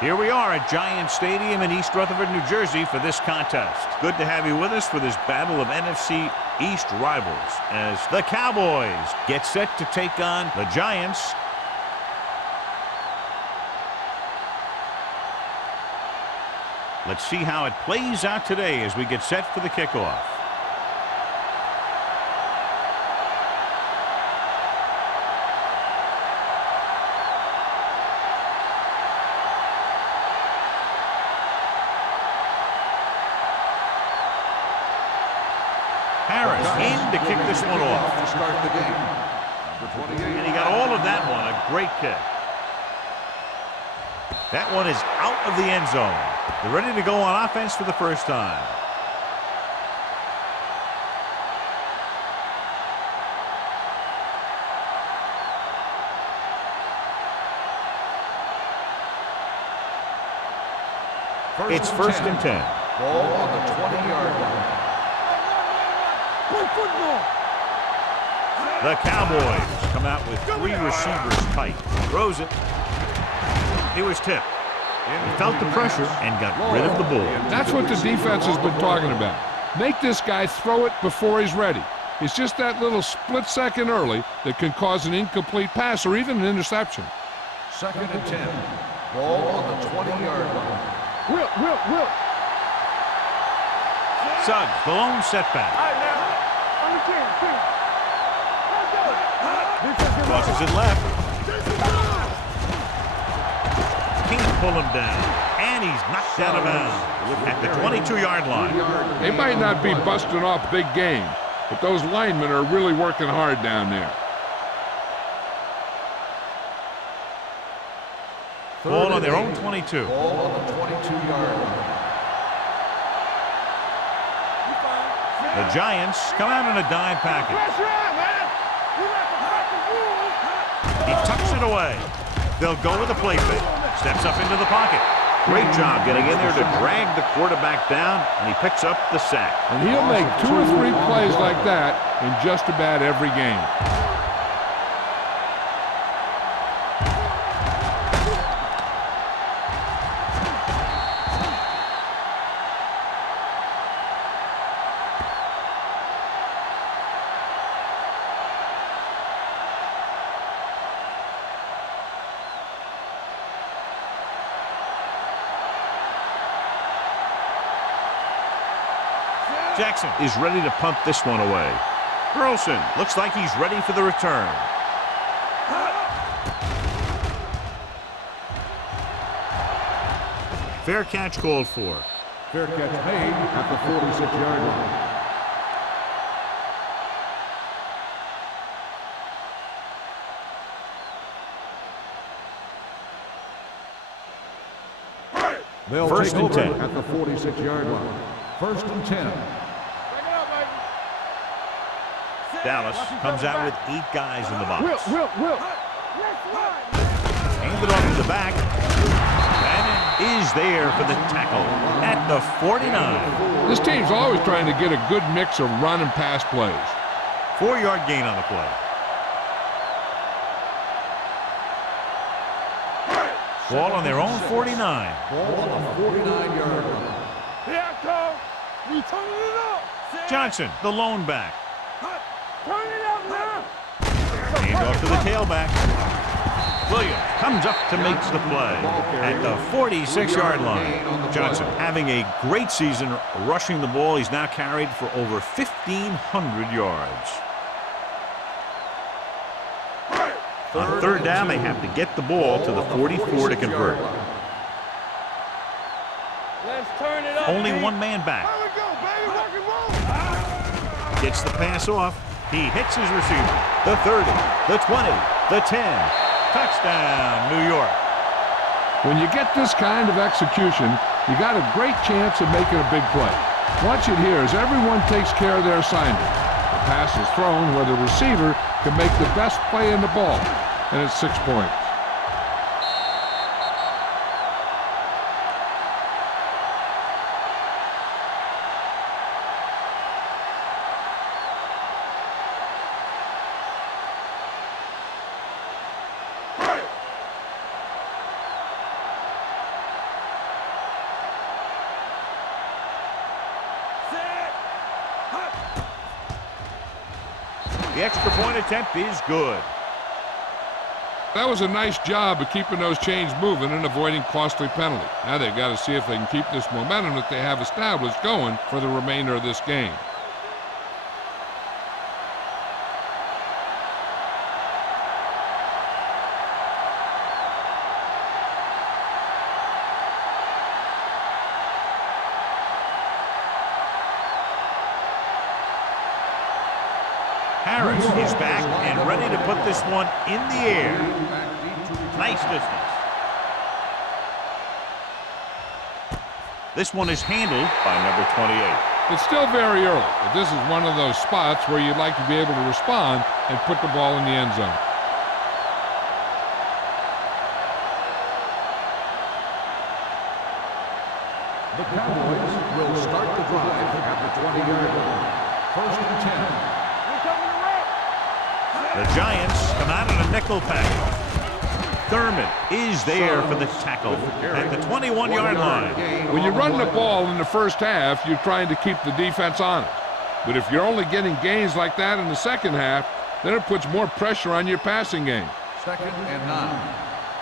Here we are at Giant Stadium in East Rutherford, New Jersey for this contest. Good to have you with us for this battle of NFC East rivals as the Cowboys get set to take on the Giants. Let's see how it plays out today as we get set for the kickoff. Harris in to kick this one off. To start the game. And he got all of that one. A great kick. That one is out of the end zone. They're ready to go on offense for the first time. It's first and 10. Ball on the 20-yard line. The Cowboys come out with 3 receivers tight. Throws it. It was tipped. He felt the pressure and got rid of the ball. That's what the defense has been talking about. Make this guy throw it before he's ready. It's just that little split second early that can cause an incomplete pass or even an interception. Second and 10. Ball on the 20-yard line. Will. Suggs, the lone setback. Crosses it left. Can't pull him down. And he's knocked out of bounds at the 22-yard line. They might not be busting off big games, but those linemen are really working hard down there. Ball on their own 22. Ball on the 22-yard line. The Giants come out in a dime package. He tucks it away. They'll go with a play fake. Steps up into the pocket. Great job getting in there to drag the quarterback down, and he picks up the sack. And he'll make 2 or 3 plays like that in just about every game. Jackson is ready to punt this one away. Burleson looks like he's ready for the return. Fair catch called for. Fair catch made at the 46-yard line. They'll First and 10 at the 46-yard line. First and 10. Dallas comes out with 8 guys in the box. Will. Handed off to the back. And is there for the tackle at the 49. This team's always trying to get a good mix of run and pass plays. 4-yard gain on the play. Ball on their own 49. Ball on the 49-yard line. Johnson, the lone back. Hand off to the tailback. Williams comes up to make the play at the 46-yard line. Johnson having a great season rushing the ball. He's now carried for over 1,500 yards. On third down, they have to get the ball to the 44 to convert. Only one man back. Gets the pass off. He hits his receiver. The 30, the 20, the 10. Touchdown, New York. When you get this kind of execution, you got a great chance of making a big play. Watch it here as everyone takes care of their assignment. The pass is thrown where the receiver can make the best play in the ball, and it's 6 points. The extra point attempt is good. That was a nice job of keeping those chains moving and avoiding costly penalties. Now they've got to see if they can keep this momentum that they have established going for the remainder of this game. Harris is back and ready to put this one in the air. Nice distance. This one is handled by number 28. It's still very early, but this is one of those spots where you'd like to be able to respond and put the ball in the end zone. The Cowboys will start the drive at the 20-yard line. First and 10. The Giants come out in a nickel package. Thurman is there for the tackle at the 21-yard line. When you run the ball in the first half, you're trying to keep the defense honest. But if you're only getting gains like that in the second half, then it puts more pressure on your passing game. Second and 9.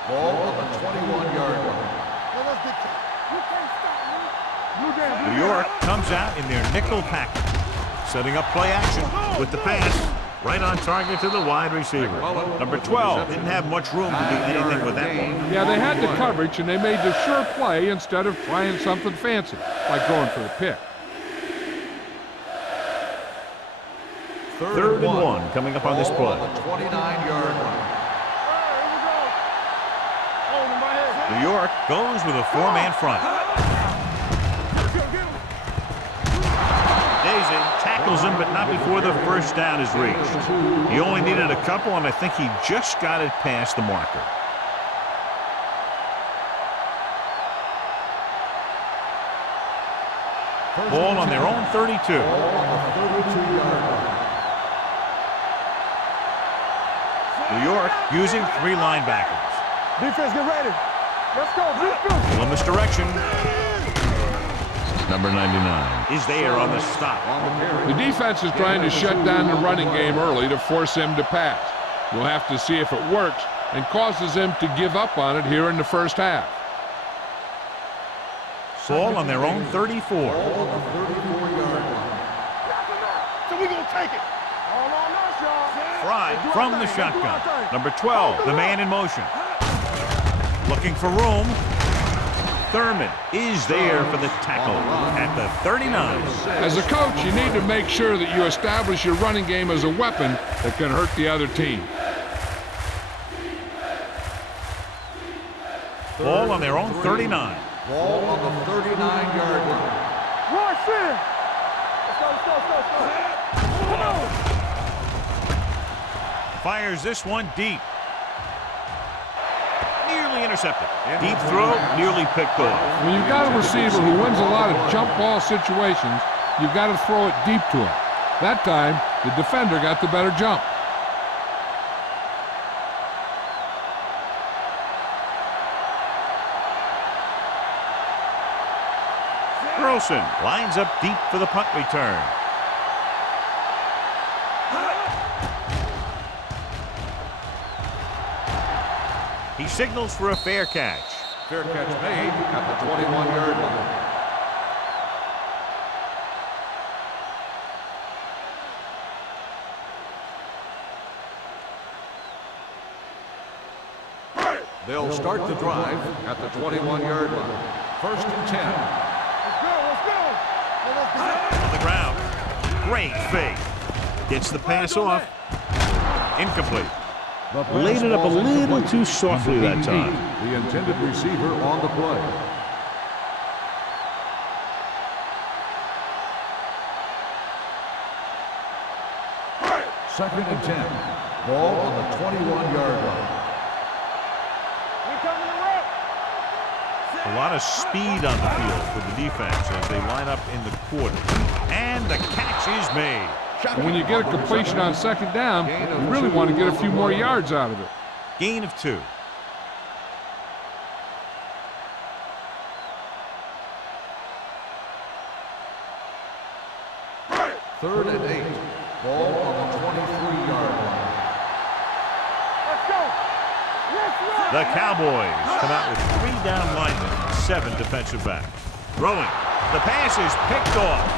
Ball on the 21-yard line. New York comes out in their nickel package, setting up play action with the pass. Right on target to the wide receiver. Number 12 didn't have much room to do anything with that one. Yeah, they had the coverage, and they made the sure play instead of trying something fancy, like going for the pick. Third and 1 coming up on this play. The 29-yard line. New York goes with a 4-man front. Daisy tackles him, but not before the first down is reached. He only needed a couple, and I think he just got it past the marker. Ball on their own 32. New York using 3 linebackers. Defense, get ready. Let's go. Let's go. Full misdirection. Number 99 is there on the stop. The defense is trying to shut down the running game early to force him to pass. We'll have to see if it works and causes him to give up on it here in the first half. Ball on their own 34. So we're going to take it. All on us, y'all. Fry from the shotgun. Number 12, the man in motion. Looking for room. Thurman is there for the tackle at the 39. As a coach, you need to make sure that you establish your running game as a weapon that can hurt the other team. Ball on their own 39. Ball on the 39-yard line. Royce in. Let's go. Fires this one deep. Nearly intercepted. Deep throw, nearly picked off. When you've got a receiver who wins a lot of jump ball situations, you've got to throw it deep to him. That time, the defender got the better jump. Carlson lines up deep for the punt return. He signals for a fair catch. Fair catch made at the 21-yard line. They'll start the drive at the 21-yard line. First and 10. On the ground. Great fake. Gets the pass off. Incomplete. Laid it up a little too softly that time. The intended receiver on the play. Second and 10. Ball on the 21-yard line. A lot of speed on the field for the defense as they line up in the quarter. And the catch is made. And when you get a completion on second down, you really want to get a few more yards out of it. Gain of 2. Third and 8. Ball on the 23-yard The Cowboys come out with 3 down linemen, 7 defensive backs. Throwing. The pass is picked off.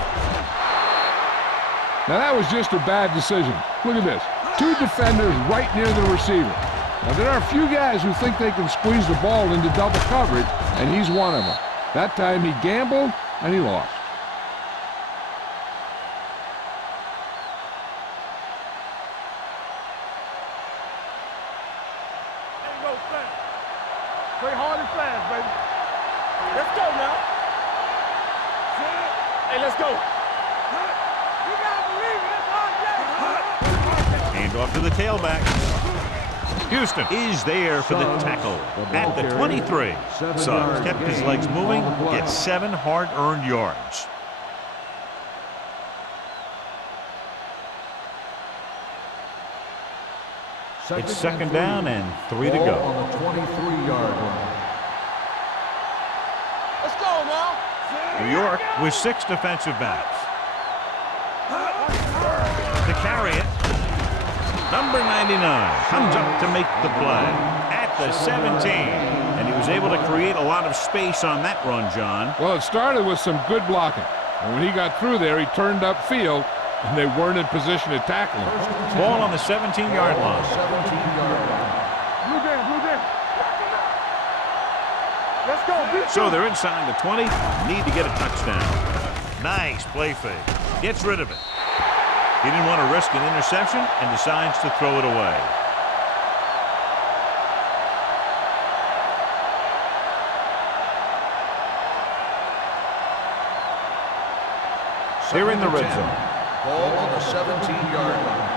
Now that was just a bad decision. Look at this. 2 defenders right near the receiver. Now there are a few guys who think they can squeeze the ball into double coverage, and he's one of them. That time he gambled, and he lost. Play hard and fast, baby. Let's go now. Hey, let's go. You gotta believe it. It's hard, Hand off to the tailback. Houston is there for the tackle at the 23. Suggs kept his legs moving, gets 7 hard-earned yards. It's 2nd down and 3 to go. On the 23-yard line. Let's go now. New York with 6 defensive backs. To carry it, number 99 comes up to make the play at the 17. And he was able to create a lot of space on that run, John. Well, it started with some good blocking. And when he got through there, he turned upfield, and they weren't in position to tackle him. Ball on the 17-yard line. 17-yard line. Blue down. Let's go. So they're inside the 20. Need to get a touchdown. Nice play fake. Gets rid of it. He didn't want to risk an interception and decides to throw it away. They're in the red zone. Ball on the 17-yard line.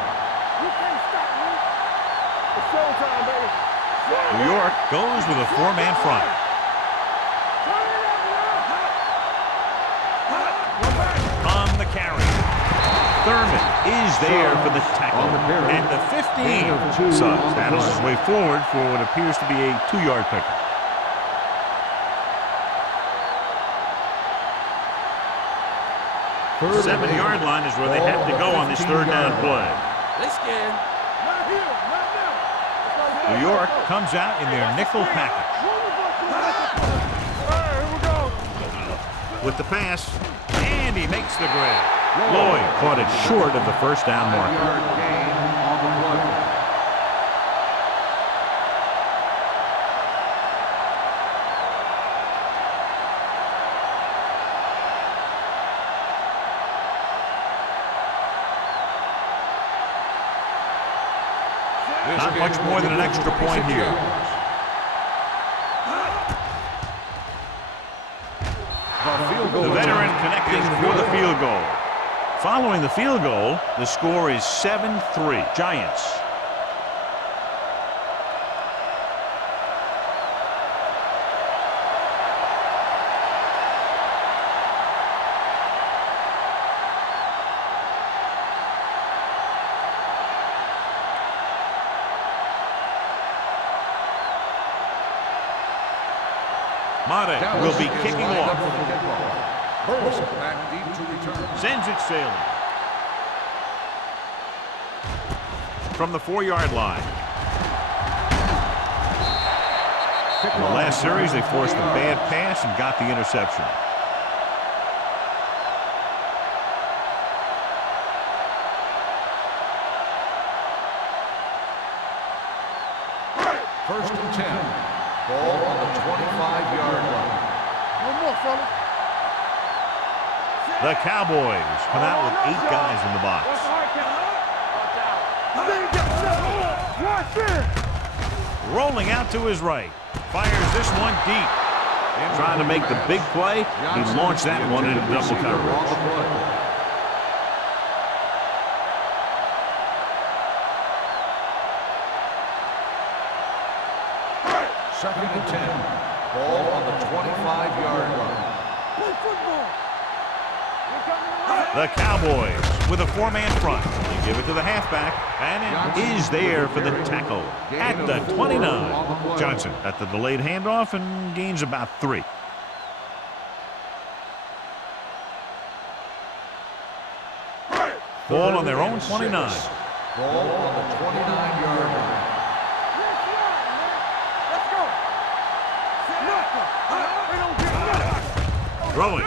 You can't stop me. It's showtime, baby. New York goes with a 4-man front. On the carry. Thurman is there for the tackle at the 15. Suggs battles his way forward for what appears to be a 2-yard pickup. The 7-yard line is where they have to go on this 3rd down play. They scared. Not here. Not now. New York comes out in their nickel package. Here we go. With the pass, and he makes the grab. Lloyd caught it short of the 1st down marker. Yard gain on the play. Not much more than an extra point here. The veteran connecting for the field goal. Following the field goal, the score is 7-3. Giants. Mate will be kicking off. Back deep to return. Sends it sailing. From the 4-yard line. In the last series, they forced a bad pass and got the interception. First and 10. Ball on the 25-yard line. One more, fella. The Cowboys come out with 8 guys in the box. Watch the hard count. Watch this. Rolling out to his right. Fires this one deep. Trying to make the big play. He launched that one into double coverage. Second and 10. Ball on the 25-yard line. Play football. The Cowboys with a 4-man front. You give it to the halfback, and it is there for the tackle at the 29. Johnson at the delayed handoff and gains about 3. Ball on their own 29. Ball on the 29-yard line. Let's go. Throwing.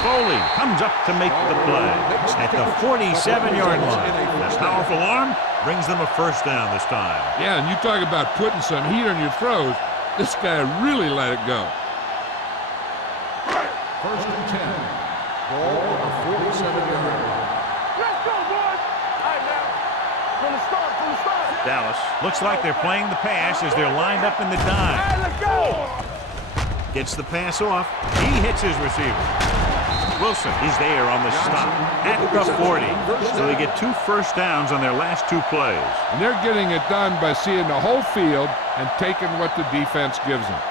Foley comes up to make the play at the 47-yard line. That powerful arm brings them a first down this time. Yeah, and you talk about putting some heat on your throws. This guy really let it go. First and 10. Ball on the 47-yard line. Let's go, boys. All right, now. From the start. Dallas looks like they're playing the pass as they're lined up in the dime. All right, let's go. Gets the pass off. He hits his receiver. Wilson is there on the stop at the 40. So they get 2 first downs on their last 2 plays. And they're getting it done by seeing the whole field and taking what the defense gives them.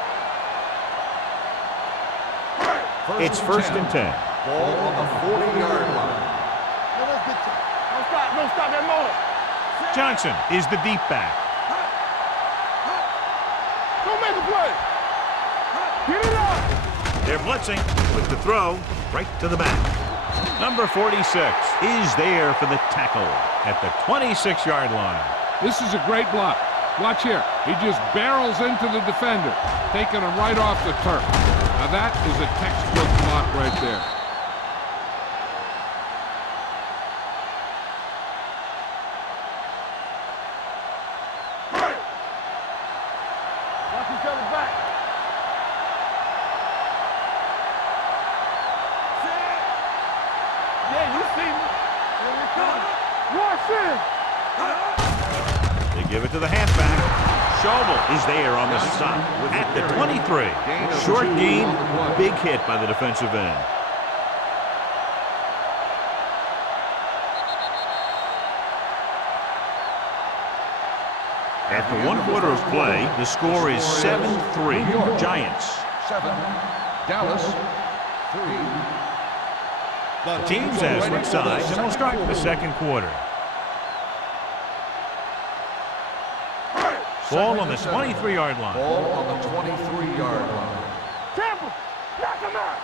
It's first and 10. Ball on the 40-yard line. Don't stop that motor. Johnson is the deep back. Don't make a play. Get it up. They're blitzing with the throw right to the back. Number 46 is there for the tackle at the 26-yard line. This is a great block. Watch here. He just barrels into the defender, taking him right off the turf. Now that is a textbook block right there. Watch each other back. Yeah, you see me. Here we come. Watch it. They give it to the halfback. Schobel is there on the stop at the 23. Short gain, big hit by the defensive end. After 1 quarter of play, the score is 7-3. Giants. 7. Dallas 3. The teams as switch sides, and we'll start the second quarter. Ball on the 23-yard line. Ball on the 23-yard line. Tampa, knock him out.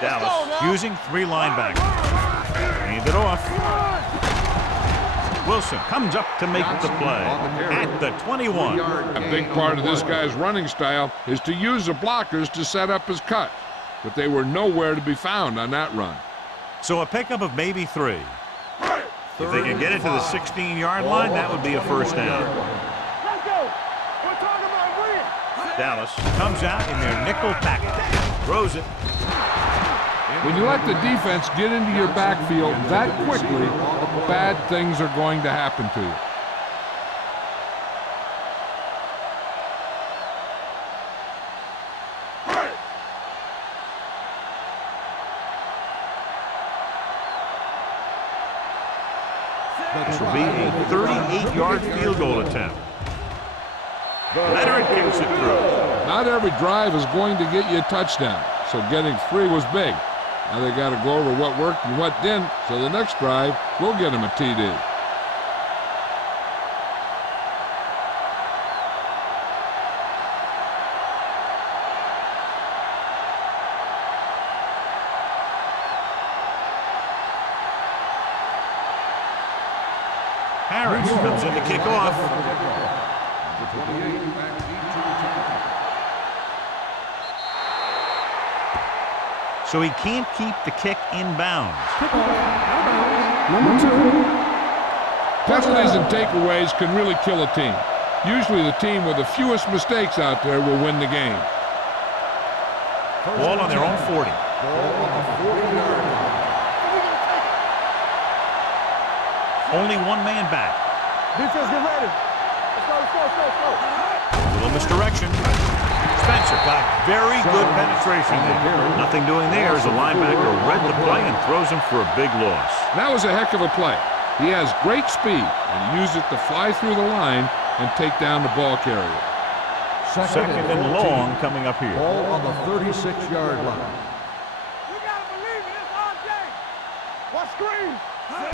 Dallas using 3 linebackers. Hand it off. Wilson comes up to make the play at the 21. A big part of this guy's running style is to use the blockers to set up his cut, but they were nowhere to be found on that run. So a pickup of maybe 3. If they can get it to the 16-yard line, that would be a first down. Let's go. We're talking about win. Dallas comes out in their nickel package. Throws it. When you let the defense get into your backfield that quickly, bad things are going to happen to you. This will be a 38-yard field goal attempt. Leonard kicks it through. Not every drive is going to get you a touchdown, so getting 3 was big. Now they got to go over what worked and what didn't, so the next drive will get them a TD. Harris comes in to kick off. So he can't keep the kick inbounds. Penalties and takeaways can really kill a team. Usually the team with the fewest mistakes out there will win the game. Ball on their own 40. Ball on the 40-yard line. Only 1 man back. Defense, get ready. Let's go. A little misdirection. Spencer got very good penetration there. Nothing doing there as the linebacker read the play and throws him for a big loss. That was a heck of a play. He has great speed, and he used it to fly through the line and take down the ball carrier. Second and long coming up here. Ball on the 36-yard line. We gotta believe it. It's our game. What screen?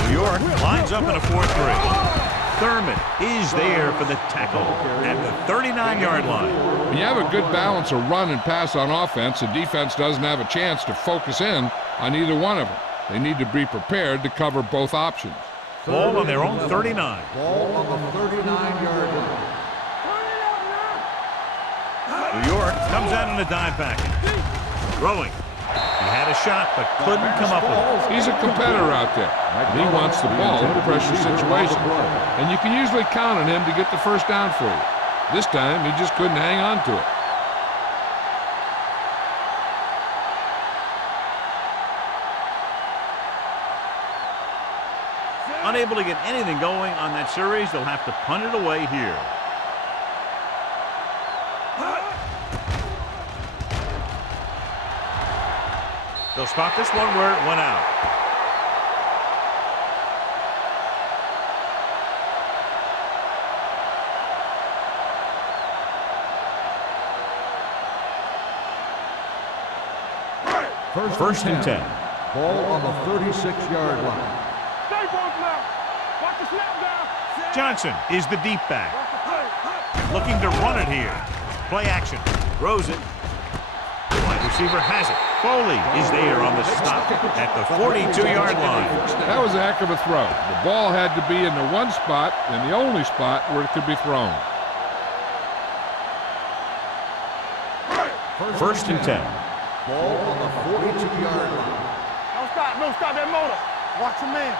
New York lines up in a 4-3. Thurman is there for the tackle at the 39-yard line. When you have a good balance of run and pass on offense, the defense doesn't have a chance to focus in on either one of them. They need to be prepared to cover both options. Ball on their own 39. Ball on the 39-yard line. New York comes out in a dime package. Throwing. He had a shot, but couldn't come up with it. He's a competitor out there, and he wants the ball in pressure situations. And you can usually count on him to get the first down for you. This time, he just couldn't hang on to it. Unable to get anything going on that series, they'll have to punt it away here. They'll spot this one where it went out. First and 10. Ball on the 36-yard line. Stay both now. Watch the snap down. Johnson is the deep back. Looking to run it here. Play action. Throws it. Wide receiver has it. Foley is there on the stop at the 42-yard line. That was a heck of a throw. The ball had to be in the one spot and the only spot where it could be thrown. First and 10. Ball on the 42-yard line. No stop that motor. Watch your man.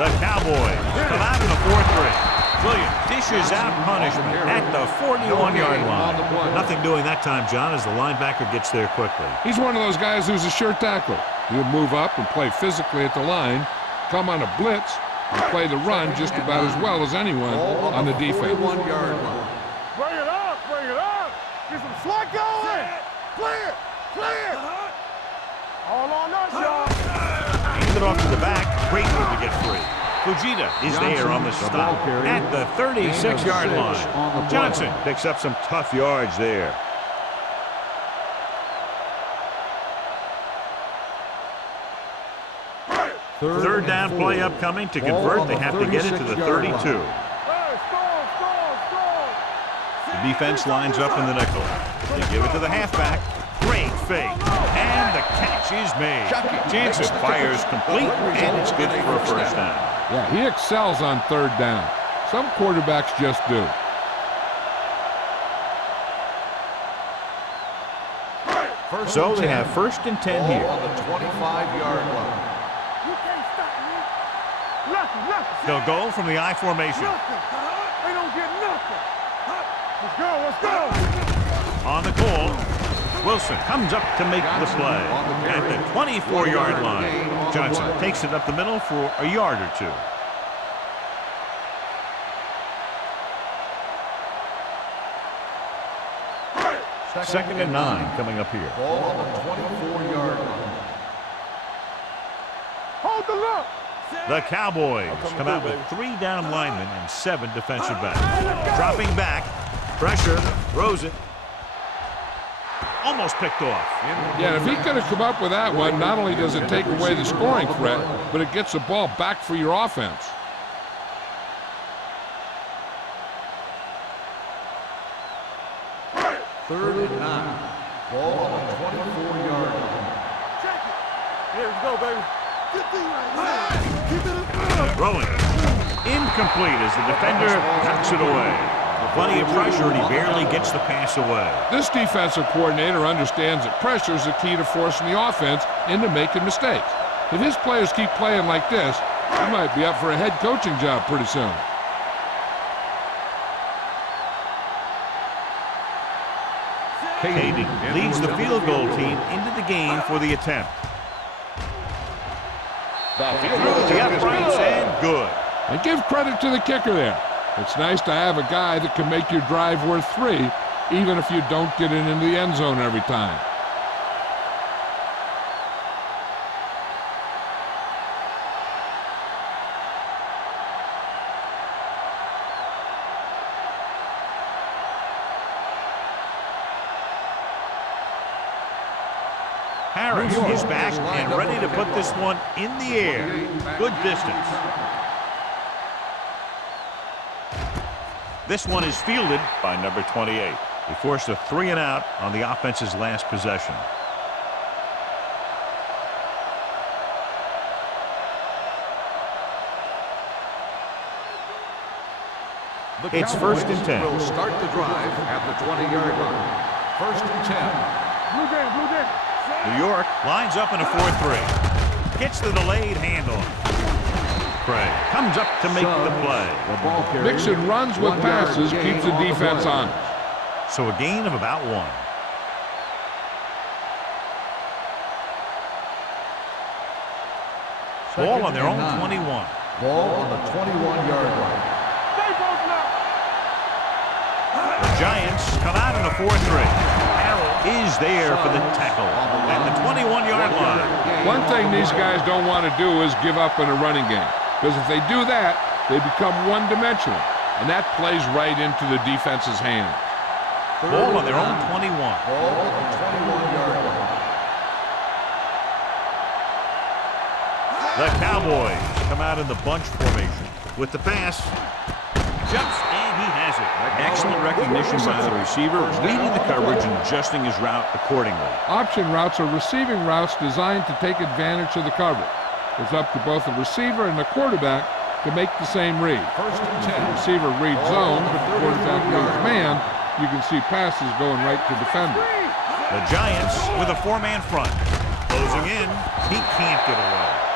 The Cowboys come out in the fourth ring. Williams dishes out punishment at the 41-yard line. Nothing doing that time, John, as the linebacker gets there quickly. He's one of those guys who's a sure tackler. He'll move up and play physically at the line, come on a blitz, and play the run just about as well as anyone on the defense. 41-yard line. Bring it up. Bring it up. Get some slot going. Clear. Clear. All on us, y'all. Hands it off to the back. Great move to get free. Fujita is there on the stop at the 36-yard line. Johnson picks up some tough yards there. Third down play upcoming. To convert, they have to get it to the 32. The defense lines up in the nickel. They give it to the halfback. Great fake. And the catch is made. Jansen fires complete, and it's good for a first down. Yeah, he excels on third down. Some quarterbacks just do. So they have first and 10 here. On the 25-yard line. You can't stop me. Nothing. They'll go from the I formation. Nothing. They don't get nothing. Let's go. On the call, Wilson comes up to make the play at the 24-yard line. Johnson takes it up the middle for a yard or two. Second and 9 coming up here. Ball on the 24-yard line. Hold the look. The Cowboys come out with 3 down linemen and 7 defensive backs. Dropping back, pressure, throws it. Almost picked off. Yeah, if he could have come up with that one, not only does it take away the scoring threat, but it gets the ball back for your offense. Third and 9. Ball on the 24-yard line. Check it. Here we go, baby. Good thing right here. Keep it up. Throwing. Incomplete as the defender knocks it away. Plenty of pressure, and he barely gets the pass away. This defensive coordinator understands that pressure is the key to forcing the offense into making mistakes. If his players keep playing like this, he might be up for a head coaching job pretty soon. Katie leads the field goal team into the game for the attempt. Through the uprights and good. And give credit to the kicker there. It's nice to have a guy that can make your drive worth 3, even if you don't get it into the end zone every time. Harris is back and ready to put this one in the air. Good distance. This one is fielded by number 28. He forced a 3 and out on the offense's last possession. It's first and 10. Will start the drive at the 20-yard line. First and 10. Blue game. New York lines up in a 4-3. Gets the delayed handoff. Craig comes up to make the play. Mixing runs with passes keeps the defense honest. So a gain of about 1. Ball on their own 21. Ball on the 21-yard line. The Giants come out in a 4-3. Is there for the tackle at the 21-yard line. One thing these guys don't want to do is give up in a running game, because if they do that, they become one-dimensional, and that plays right into the defense's hands. Ball on their own 21. Ball on the 21-yard line. The Cowboys come out in the bunch formation with the pass. Jumps, and he has it. Excellent recognition by the receiver, reading the coverage and adjusting his route accordingly. Option routes are receiving routes designed to take advantage of the coverage. It's up to both the receiver and the quarterback to make the same read. First and 10. The receiver reads zone, but the quarterback reads man. You can see passes going right to defender. The Giants with a 4-man front. Closing in, he can't get away.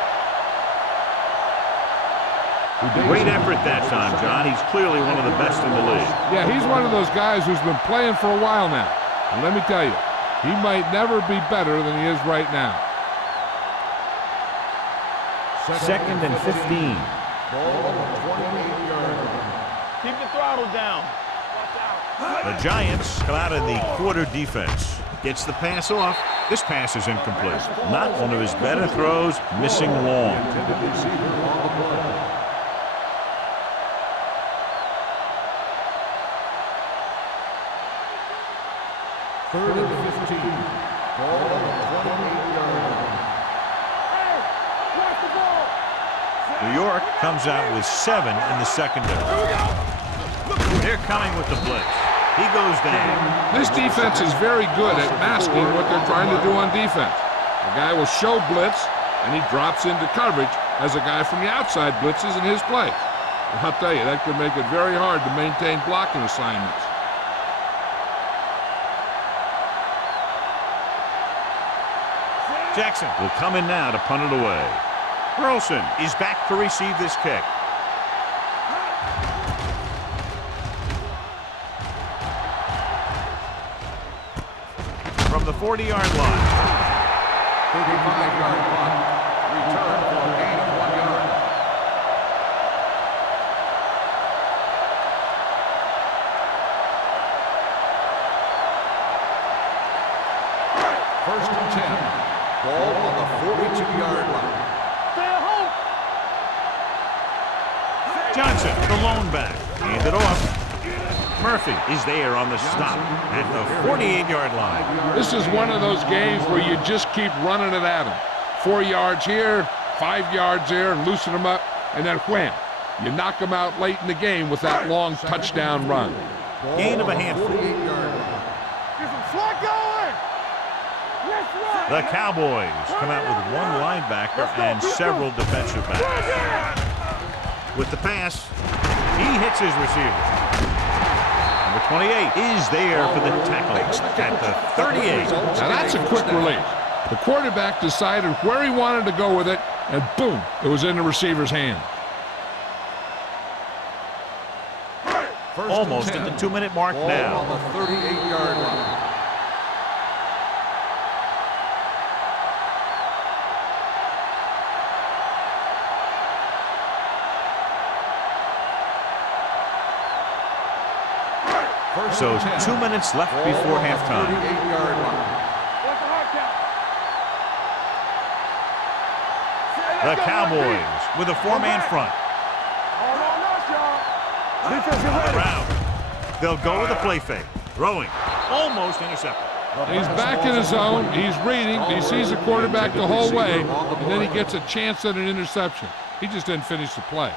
Great effort that time, John. He's clearly one of the best in the league. Yeah, he's one of those guys who's been playing for a while now. And let me tell you, he might never be better than he is right now. Second and 15. Ball on the 28-yard line. Keep the throttle down. The Giants come out in the quarter defense. Gets the pass off. This pass is incomplete. Not one of his better throws, missing long. Intended receiver on the play. Third and 15. Ball on the 28-yard line. Hey, watch the ball. New York comes out with 7 in the secondary. They're coming with the blitz. He goes down. This defense is very good at masking what they're trying to do on defense. The guy will show blitz, and he drops into coverage as a guy from the outside blitzes in his place. And I'll tell you, that could make it very hard to maintain blocking assignments. Jackson will come in now to punt it away. Burleson is back to receive this kick. From the 40-yard line. 35-yard punt. Return for a gain of 1 yard. First and 10. Ball on the 42-yard line. Stay at home. Johnson, the lone back. Hand it off. Murphy is there on the stop at the 48-yard line. This is one of those games where you just keep running it at them. 4 yards here, 5 yards there, and loosen them up, and then wham. You knock them out late in the game with that long touchdown run. Gain of a handful. 48-yard line. Get some slot going. Let's run. The Cowboys come out with 1 linebacker and several defensive backs. With the pass, he hits his receiver. Number 28 is there for the tackle at the 38. Now that's a quick release. The quarterback decided where he wanted to go with it, and boom, it was in the receiver's hand. Almost at the 2-minute mark Ball now. on the 38-yard line. So 2 minutes left before halftime. 38-yard line. What's the hard count? The Cowboys with a 4-man front. All on us, y'all. Defense, get ready. Around. They'll go with a play fake. Throwing. Almost intercepted. He's back in his zone. He's reading. He sees the quarterback the whole way, and then he gets a chance at an interception. He just didn't finish the play.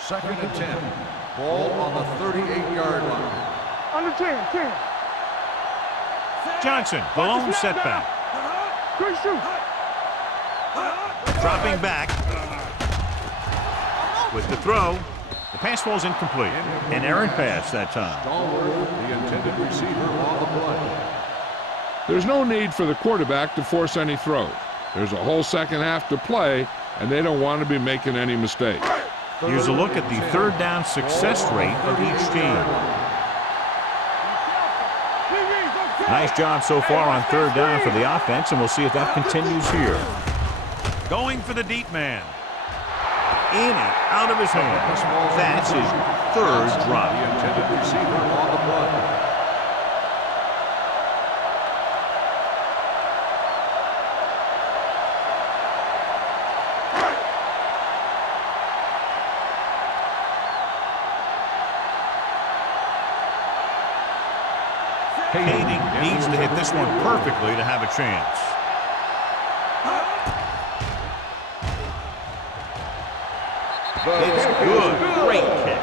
Second and 10. Ball on the 38-yard line. Under 10. Johnson, the lone setback. Great shoot. Dropping back. With the throw. The pass falls incomplete. An errant pass that time. Stallworth, the intended receiver on the play. There's no need for the quarterback to force any throws. There's a whole second half to play, and they don't want to be making any mistakes. Here's a look at the third down success rate of each team. Nice job so far on third down for the offense, and we'll see if that continues here. Going for the deep man. In and out of his hands. That's his third drop. The intended receiver on the play. Hayden needs to hit this one perfectly to have a chance. It's good. Great kick.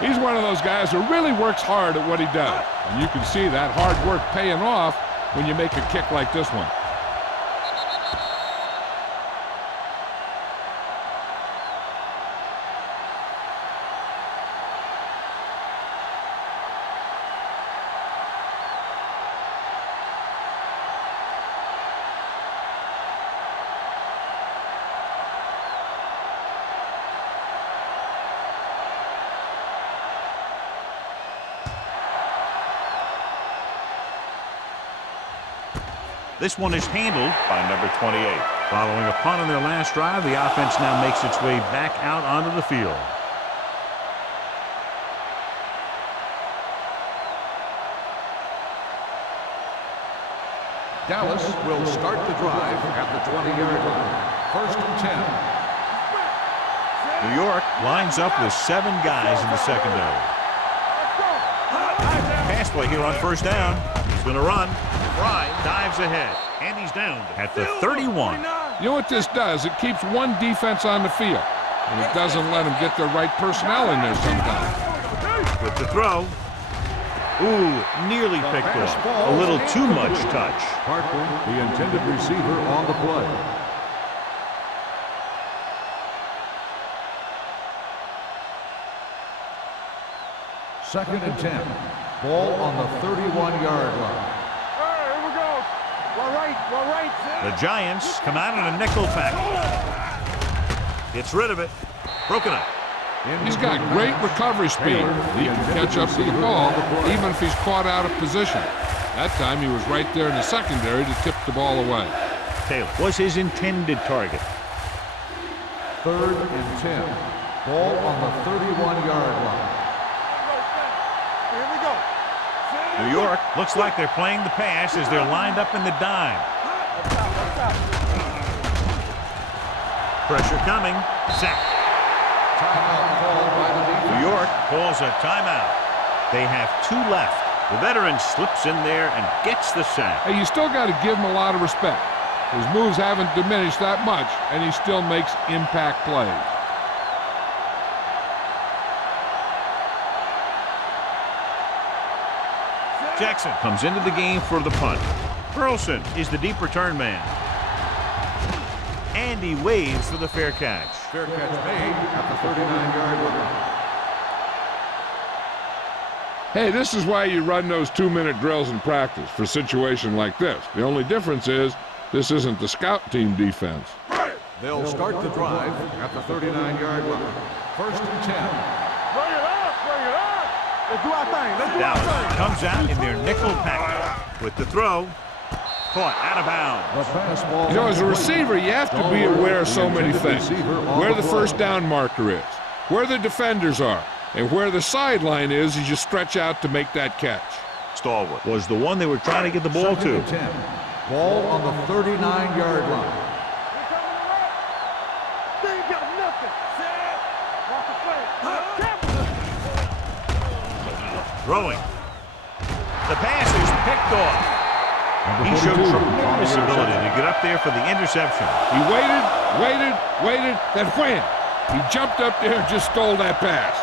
He's one of those guys who really works hard at what he does. And you can see that hard work paying off when you make a kick like this one. This one is handled by number 28. Following a punt on their last drive, the offense now makes its way back out onto the field. Dallas will start the drive at the 20-yard line. First and 10. New York lines up with 7 guys in the secondary. Pass play here on first down. He's going to run. Fry dives ahead, and he's down at the 31. You know what this does? It keeps one defense on the field, and it doesn't let them get the right personnel in there sometimes. With the throw. Ooh, nearly picked off. A little too much touch. Parker, the intended receiver on the play. Second and 10. Ball on the 31-yard line. The Giants come out in a nickel package. Gets rid of it. Broken up. He's got great recovery speed. He can catch up to the ball even if he's caught out of position. That time he was right there in the secondary to tip the ball away. Taylor was his intended target. Third and 10. Ball on the 31-yard line. New York looks like they're playing the pass as they're lined up in the dime. Pressure coming. Sack. Timeout called by the defense. New York calls a timeout. They have 2 left. The veteran slips in there and gets the sack. Hey, you still got to give him a lot of respect. His moves haven't diminished that much, and he still makes impact plays. Jackson comes into the game for the punt. Burleson is the deep return man. And he waves for the fair catch. Fair catch made at the 39-yard line. Hey, this is why you run those 2-minute drills in practice for a situation like this. The only difference is this isn't the scout team defense. They'll start the drive at the 39-yard line. First and 10. Bring it up, bring it up. Let's do our thing. Let's do our Dallas thing. comes out in their nickel package with the throw. Caught out of bounds. The fastball. You know, as a receiver, you have to be aware of so many things. Where the first down marker is, where the defenders are, and where the sideline is as you stretch out to make that catch. Stallworth was the one they were trying to get the ball Second to. and 10. Ball on the 39-yard line. They ain't got nothing. Walk the play. Throwing. The pass is picked off. He showed tremendous ability to get up there for the interception. He waited, then wham! He jumped up there and just stole that pass.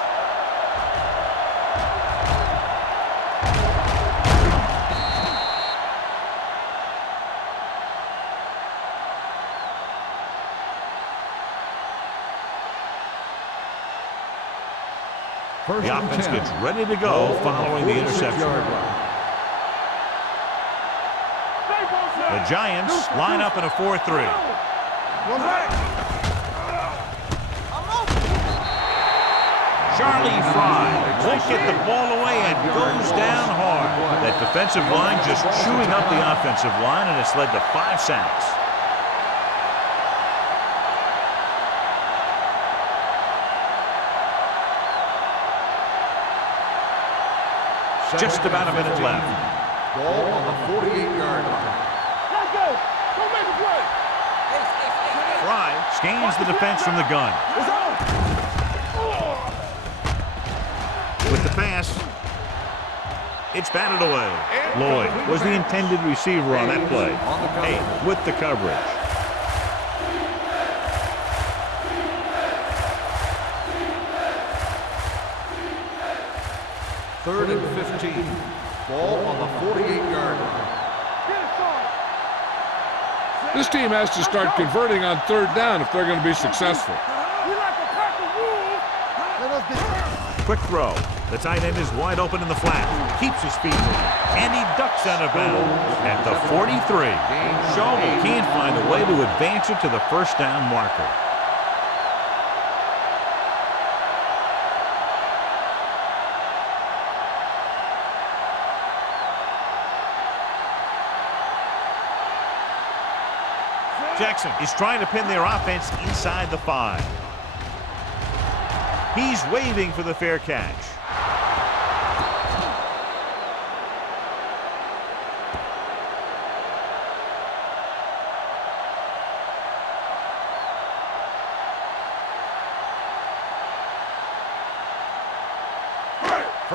First The and offense 10. gets ready to go following the interception. 46-yard line. The Giants line up in a 4-3. Charlie Fry won't get the ball away and goes down hard. That defensive line just chewing up the offensive line, and it's led to 5 sacks. Just about a minute left. Ball on the 48-yard line. Let's go. Go make a play. Fry scans the defense from the gun. It's on. With the pass, it's batted away. Lloyd was the intended receiver on that play. Hey, with the coverage. Third and 15. Ball on the 48-yard line. Get it, son. This team has to start converting on third down if they're going to be successful. We like a pack of wolves. Let us get Quick throw. The tight end is wide open in the flat. Keeps his feet moving. And he ducks out of bounds at the 43. Schauble can't find a way to advance it to the first down marker. Jackson is trying to pin their offense inside the 5. He's waving for the fair catch.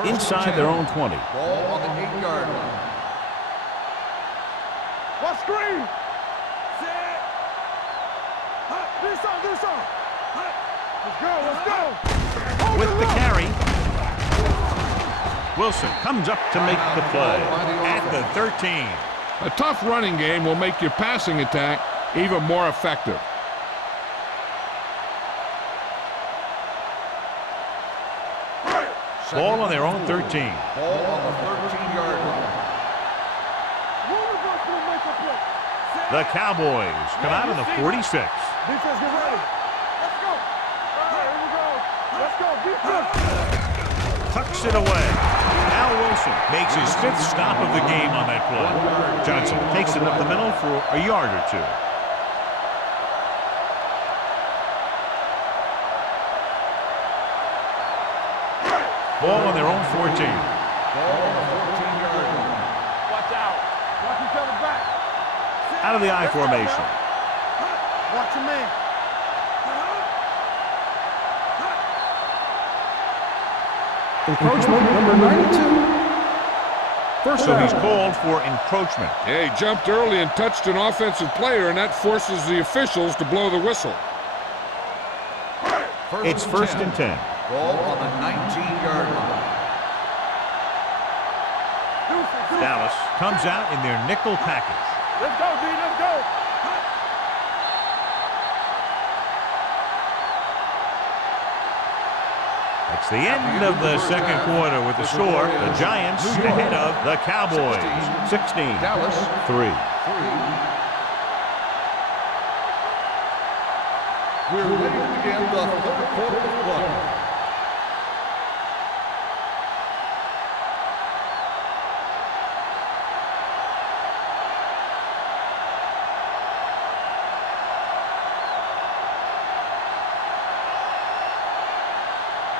Inside their own 20. Ball on the 8-yard line. What screen? This on. Let's go. With the carry, Wilson comes up to make the play at the 13. A tough running game will make your passing attack even more effective. Ball on their own 13. Ball on the 13-yard line. One of us will make a play. The Cowboys come out in the 46. Defense, get ready. Let's go. All right, here we go. Let's go. Defense. Tucks it away. Now Wilson makes his 5th stop of the game on that play. Johnson takes it up the middle for a yard or 2. Ball on their own 14. Ball on the 14-yard line. Watch out. Watch each other back. Out of the I formation. Watch your man. Encroachment number 92. So he's called for encroachment. Yeah, he jumped early and touched an offensive player, and that forces the officials to blow the whistle. It's first and 10. Ball on the 19-yard line. Dallas comes out in their nickel package. Let's go, D. Let's go. It's the end of the second quarter with the score. The Giants ahead of the Cowboys. 16. Dallas 3. 3. We're ready to begin the third quarter of play.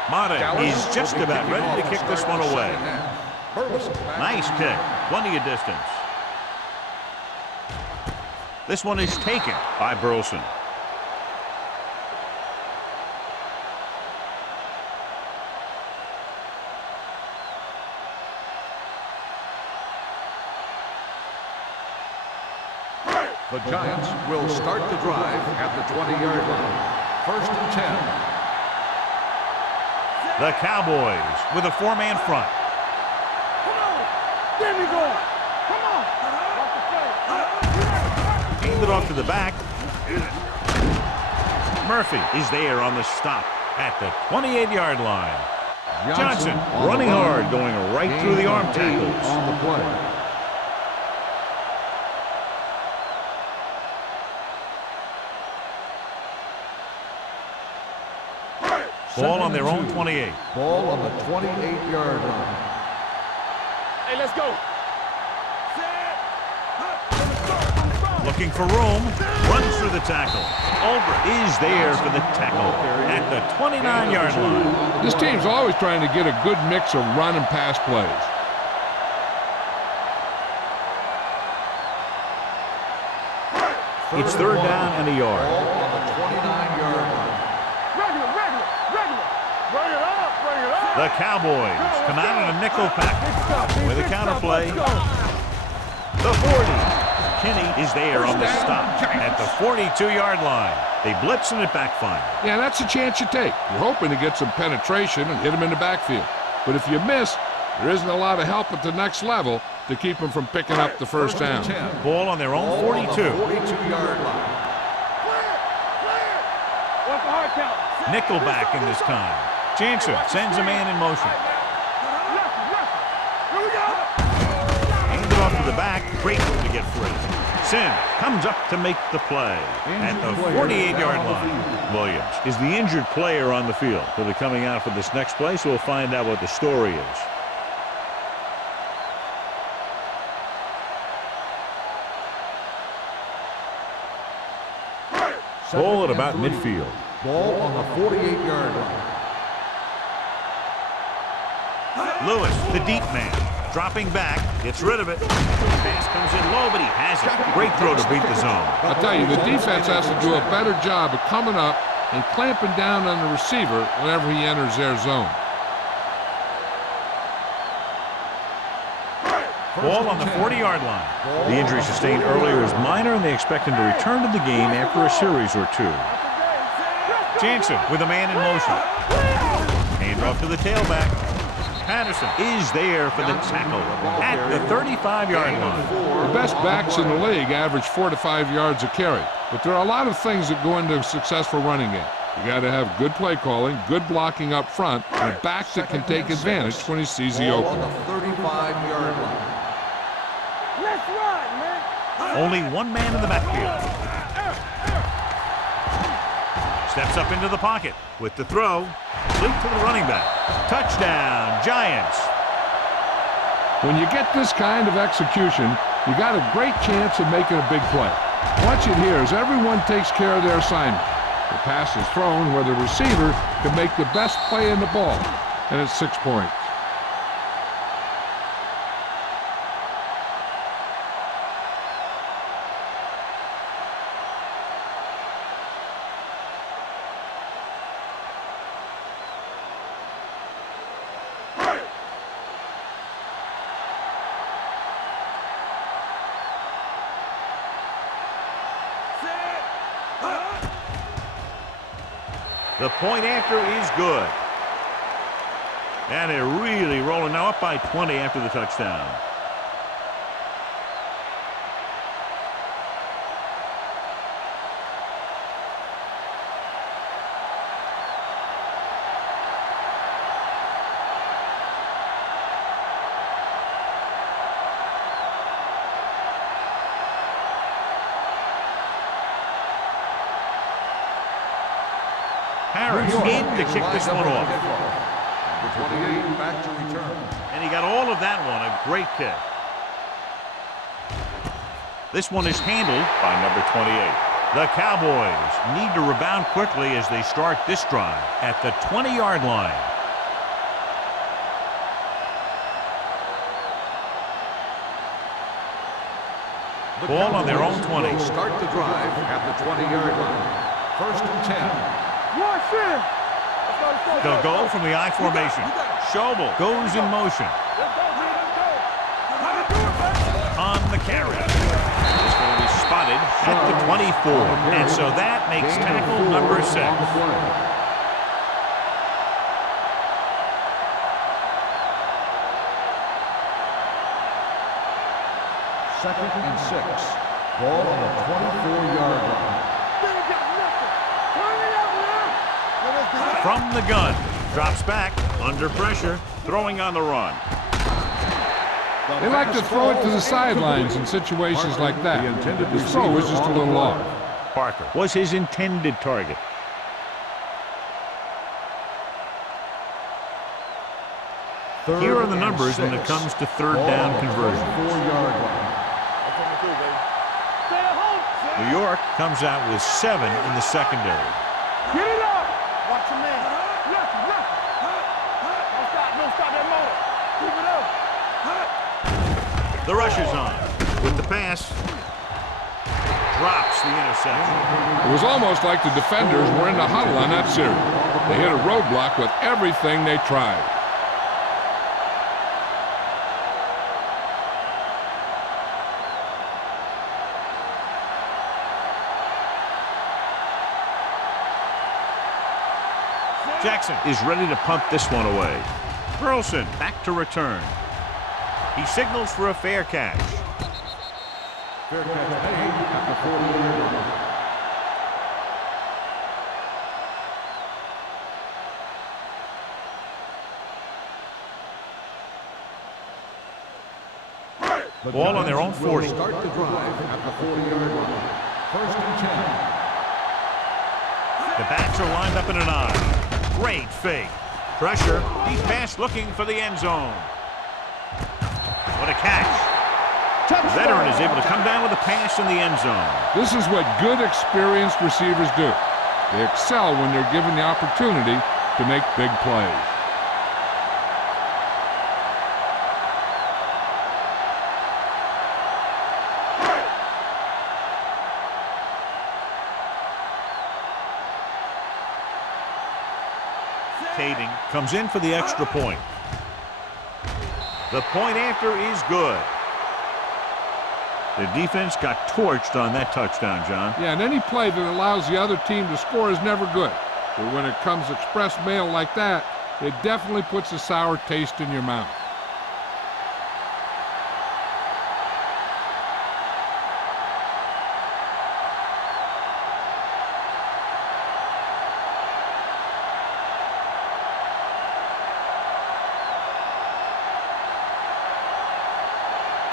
Mata is just about ready to kick this one away. Nice kick. Plenty of distance. This one is taken by Burleson. The Giants will start the drive at the 20-yard line. First and 10. The Cowboys with a 4-man front. Come on. There we go. Come on. Watch the play. Hand it off to the back. Murphy is there on the stop at the 28-yard line. Johnson running hard, going right through the arm tackles. On the play. Ball on their own 28. Ball on the 28-yard line. Hey, let's go. Looking for room, runs through the tackle. Ulbrich is there for the tackle at the 29-yard line. This team's always trying to get a good mix of run and pass plays. It's third down and a yard. Ball on the 29-yard line. Regular. Bring it up. The Cowboys come out in a nickel package with a counterplay. The 40. Kinney is there on the stop at the 42-yard line. They blitz and it backfires. Yeah, that's a chance you take. You're hoping to get some penetration and hit him in the backfield. But if you miss, there isn't a lot of help at the next level to keep them from picking up the first down. Ball on their own 42. 42-yard line. What's the hard count? Nickelback in this time. Jansen sends a man in motion. Here we go. Hands it off to the back. Great to get free. Sims comes up to make the play at the 48-yard line. Williams is the injured player on the field. He'll be coming out for this next play, so we'll find out what the story is. Ball at about midfield. Ball on the 48-yard line. Lewis, the deep man, dropping back, gets rid of it. Pass comes in low, but he has it. Great throw to beat the zone. I'll tell you, the defense has to do a better job of coming up and clamping down on the receiver whenever he enters their zone. Ball on the 40-yard line. The injury sustained earlier is minor, and they expect him to return to the game after a series or two. Jansen with a man in motion. Hand off to the tailback. Patterson is there for the tackle at the 35-yard line. The best backs in the league average 4 to 5 yards a carry, but there are a lot of things that go into a successful running game. You got to have good play calling, good blocking up front, and a back that can take advantage when he sees the Ball opening. on the 35-yard line. Let's run, man. Only one man in the backfield. Steps up into the pocket with the throw. Complete to the running back. Touchdown, Giants. When you get this kind of execution, you got a great chance of making a big play. Watch it here as everyone takes care of their assignment. The pass is thrown where the receiver can make the best play in the ball, and it's 6 points. The point after is good. And they're really rolling now, up by 20 after the touchdown. Harris in to kick this one off. Number 28 back to return. And he got all of that one, a great kick. This one is handled by number 28. The Cowboys need to rebound quickly as they start this drive at the 20-yard line. Ball on their own 20. Will start the drive at the 20-yard line. First and 10. Watch it. They'll go from the I formation. Schobel goes in motion. On the carry. This will be spotted at the 24. And so that makes tackle number 6. Second and 6. Ball on the 24-yard line. From the gun, Drops back, under pressure, throwing on the run. They like to throw it to the sidelines in situations like that. The throw was just a little off. Parker was his intended target. Here are the numbers when it comes to third down conversions. 4-yard line. New York comes out with 7 in the secondary. Get it up. Watch your man. Left. Don't stop that motor. Keep it up. The rush is on. With the pass, drops the interception. It was almost like the defenders were in the huddle on that series. They hit a roadblock with everything they tried. Jackson is ready to punt this one away. Burleson back to return. He signals for a fair catch. Fair catch made at the 40-yard line. Ball on their own 40. Start the drive at the 40-yard line. 1st and 10. The backs are lined up in an I. Great fake. Pressure. Deep pass looking for the end zone. What a catch. The veteran is able to come down with a pass in the end zone. This is what good, experienced receivers do. They excel when they're given the opportunity to make big plays. Kading comes in for the extra point. The point after is good. The defense got torched on that touchdown, John. Yeah, and any play that allows the other team to score is never good. But when it comes express mail like that, it definitely puts a sour taste in your mouth.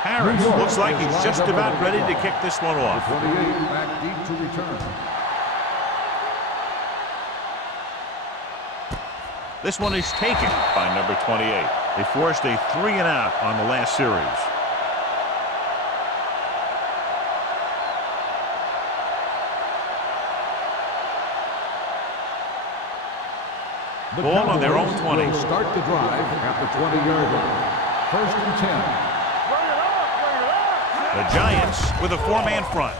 Harris looks like he's just about ready to kick this one off. 28 back deep to return. This one is taken by number 28. They forced a 3-and-out on the last series. Ball on their own 20. Will start the drive at the 20-yard line. 1st and 10. The Giants with a 4-man front.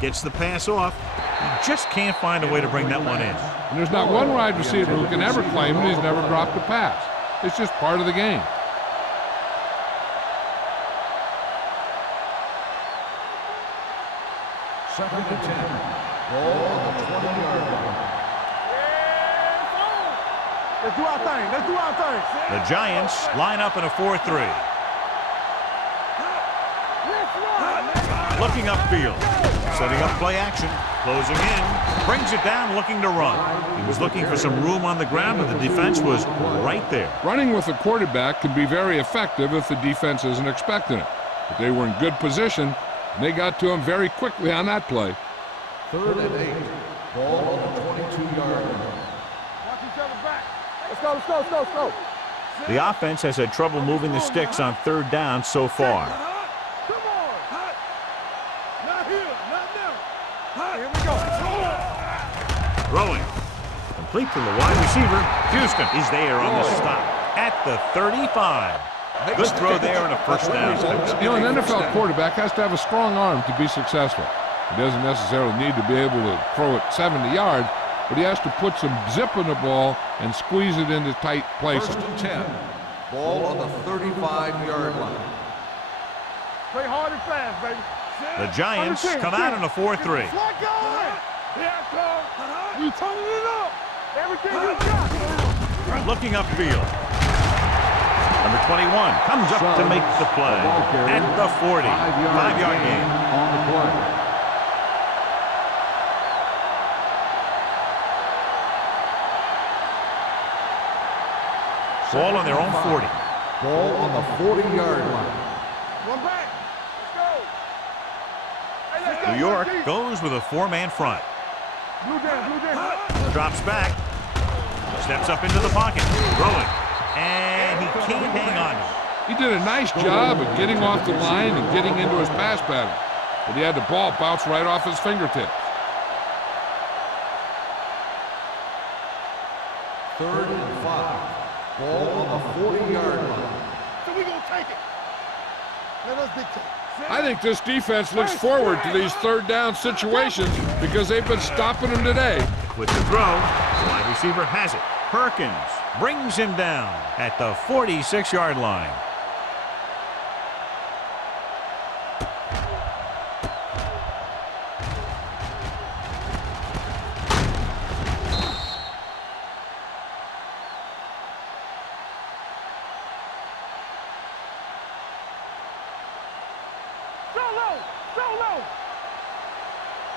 Gets the pass off. He just can't find a way to bring that one in. And there's not one wide receiver who can ever claim that he's never dropped a pass. It's just part of the game. Second and 10. Ball on the 20-yard line. Let's do our thing. Let's do our thing. The Giants line up in a 4-3. Looking upfield, setting up play action, closing in, brings it down, looking to run. He was looking for some room on the ground, but the defense was right there. Running with a quarterback can be very effective if the defense isn't expecting it. But they were in good position, and they got to him very quickly on that play. 3rd and 8. Ball on the 22-yard line. Watch each other back. Let's go. The offense has had trouble moving the sticks on 3rd down so far. Throwing. Complete to the wide receiver. Houston is there on the stop at the 35. Good throw there and a first down. You know, an NFL quarterback has to have a strong arm to be successful. He doesn't necessarily need to be able to throw it 70 yards, but he has to put some zip in the ball and squeeze it into tight places. 1st and 10. Ball on the 35-yard line. Play hard and fast, baby. The Giants come out in a 4-3. You turning it up. Everything you got. Looking upfield. Number 21 comes up to make the play at the 40. 5-yard gain. On the play. Ball on their own 40. Ball on the 40-yard line. One back. Let's go. Hey, let's go. New York goes with a 4-man front. Blue down. Drops back. Steps up into the pocket. Throwing. And he can't hang on to it. He did a nice job of getting off the line and getting into his pass pattern, but he had the ball bounce right off his fingertips. 3rd and 5. Ball on the 40-yard line. So we gonna take it. Let us dictate. I think this defense looks forward to these third down situations because they've been stopping them today. With the throw, the wide receiver has it. Perkins brings him down at the 46-yard line. Solo.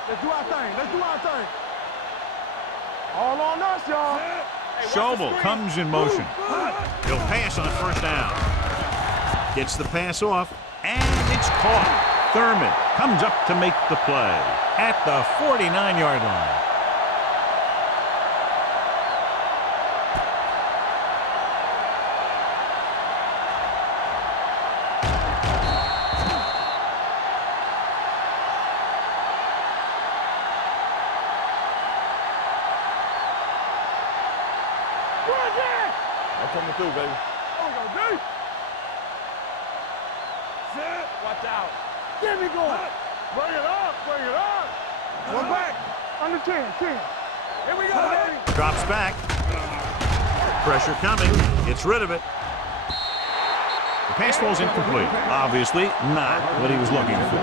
Let's do our thing. All on us, y'all. Schobel comes in motion. He'll pass on 1st down. Gets the pass off, and it's caught. Thurman comes up to make the play at the 49-yard line. Coming through, baby. Go, D. Watch out. Get me going. Bring it up. One back. Under 10. Here we go, baby. Drops back. Pressure coming. Gets rid of it. The pass falls incomplete. Obviously not what he was looking for.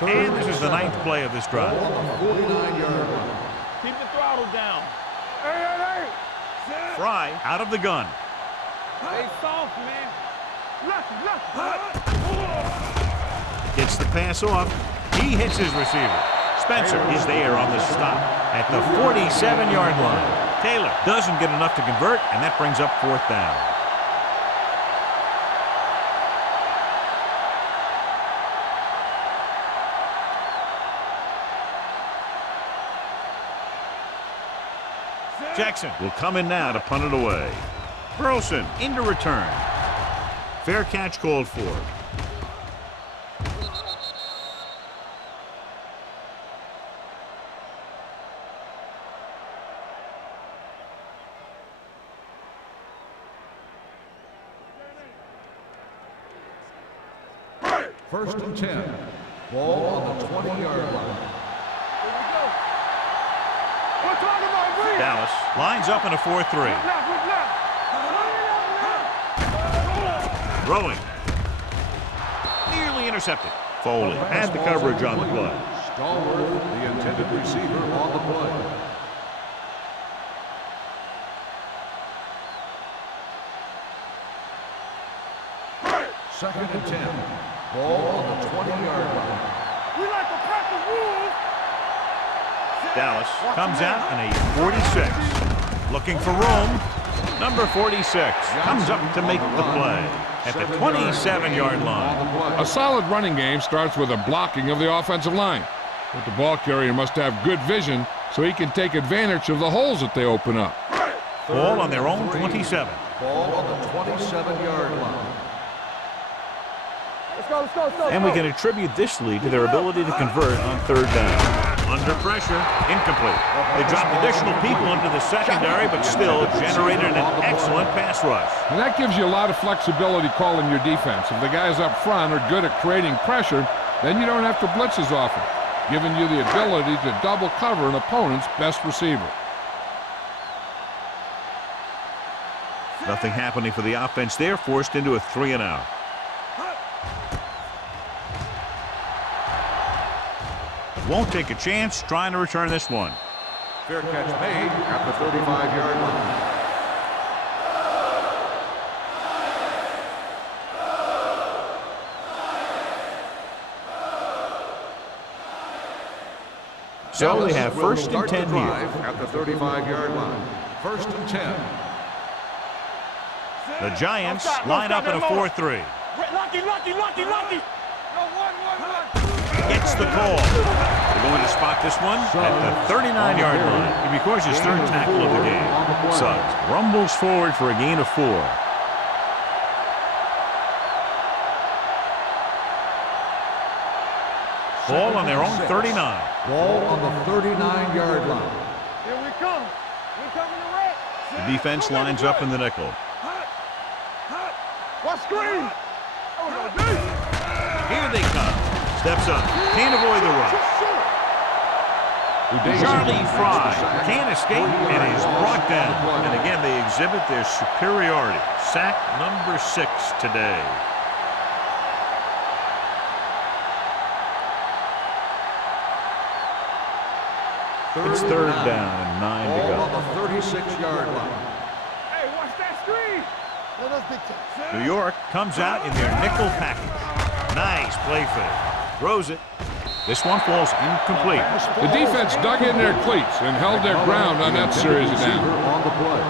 And this is the 9th play of this drive. Keep the throttle down. Hey. Fry out of the gun. Stay soft, man. Left. Gets the pass off. He hits his receiver. Spencer is there on the stop at the 47-yard line. Taylor doesn't get enough to convert, and that brings up 4th down. Jackson will come in now to punt it away. Burleson into return. Fair catch called for. First and 10. Ball on the 20-yard line. Dallas lines up in a 4-3. Throwing. Nearly intercepted. Foley had the coverage on the play. Stallworth, the intended receiver, on the play. Second and 10. Ball on the 20-yard line. We like to press the rules. Dallas comes out in a 46. Looking for room. Number 46 comes up to make the play at the 27-yard line. A solid running game starts with a blocking of the offensive line. But the ball carrier must have good vision so he can take advantage of the holes that they open up. Ball on their own 27. Ball on the 27-yard line. Let's go. And we can attribute this lead to their ability to convert on 3rd down. Under pressure, incomplete. They dropped additional people into the secondary, but still generated an excellent pass rush. And that gives you a lot of flexibility calling your defense. If the guys up front are good at creating pressure, then you don't have to blitz as often, giving you the ability to double cover an opponent's best receiver. Nothing happening for the offense there, forced into a 3-and-out. Won't take a chance trying to return this one. Fair catch made at the 35-yard line. So they have will first and start the 10 here. drive at the 35-yard line. First and 10. The Giants line up in a 4-3. Lucky. Gets the call. They're going to spot this one at the 39-yard line. He records his third tackle of the game. Suggs rumbles forward for a gain of 4. Ball on their own 39. Ball on the 39-yard line. Here we come. We coming to red. The defense lines up in the nickel. What screen? Here they come. Steps up. Can't avoid the rush. Charlie Fry can't escape and is brought down. And again, they exhibit their superiority. Sack number 6 today. It's third down and 9 to Ball go. on the 36-yard line. Hey, watch that screen. New York comes out in their nickel package. Nice play fake. Throws it. This one falls incomplete. The defense dug in their cleats and held their ground on that series of downs. On the play.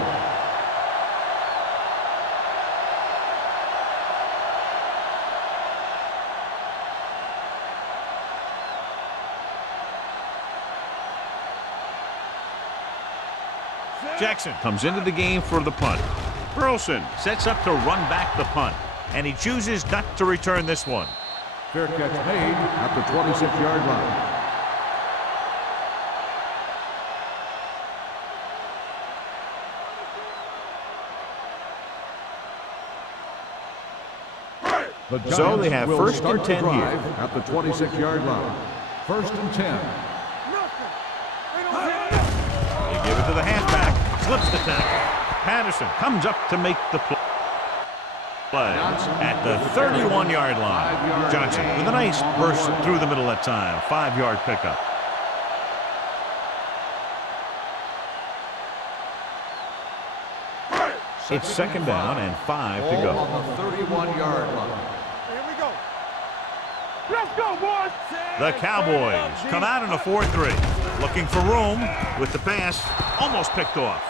Jackson comes into the game for the punt. Burleson sets up to run back the punt, and he chooses not to return this one. Fair catch made at the 26-yard line. So they have first and 10 here. At the 26-yard line. First and 10. They give it to the halfback. Slips the tackle. Patterson comes up to make the play at the 31-yard line. Johnson with a nice burst through the middle that time. 5-yard pickup. It's second down and 5 to Ball go. on the 31-yard line. Here we go. Let's go, boys. The Cowboys come out in a 4-3. Looking for room with the pass. Almost picked off.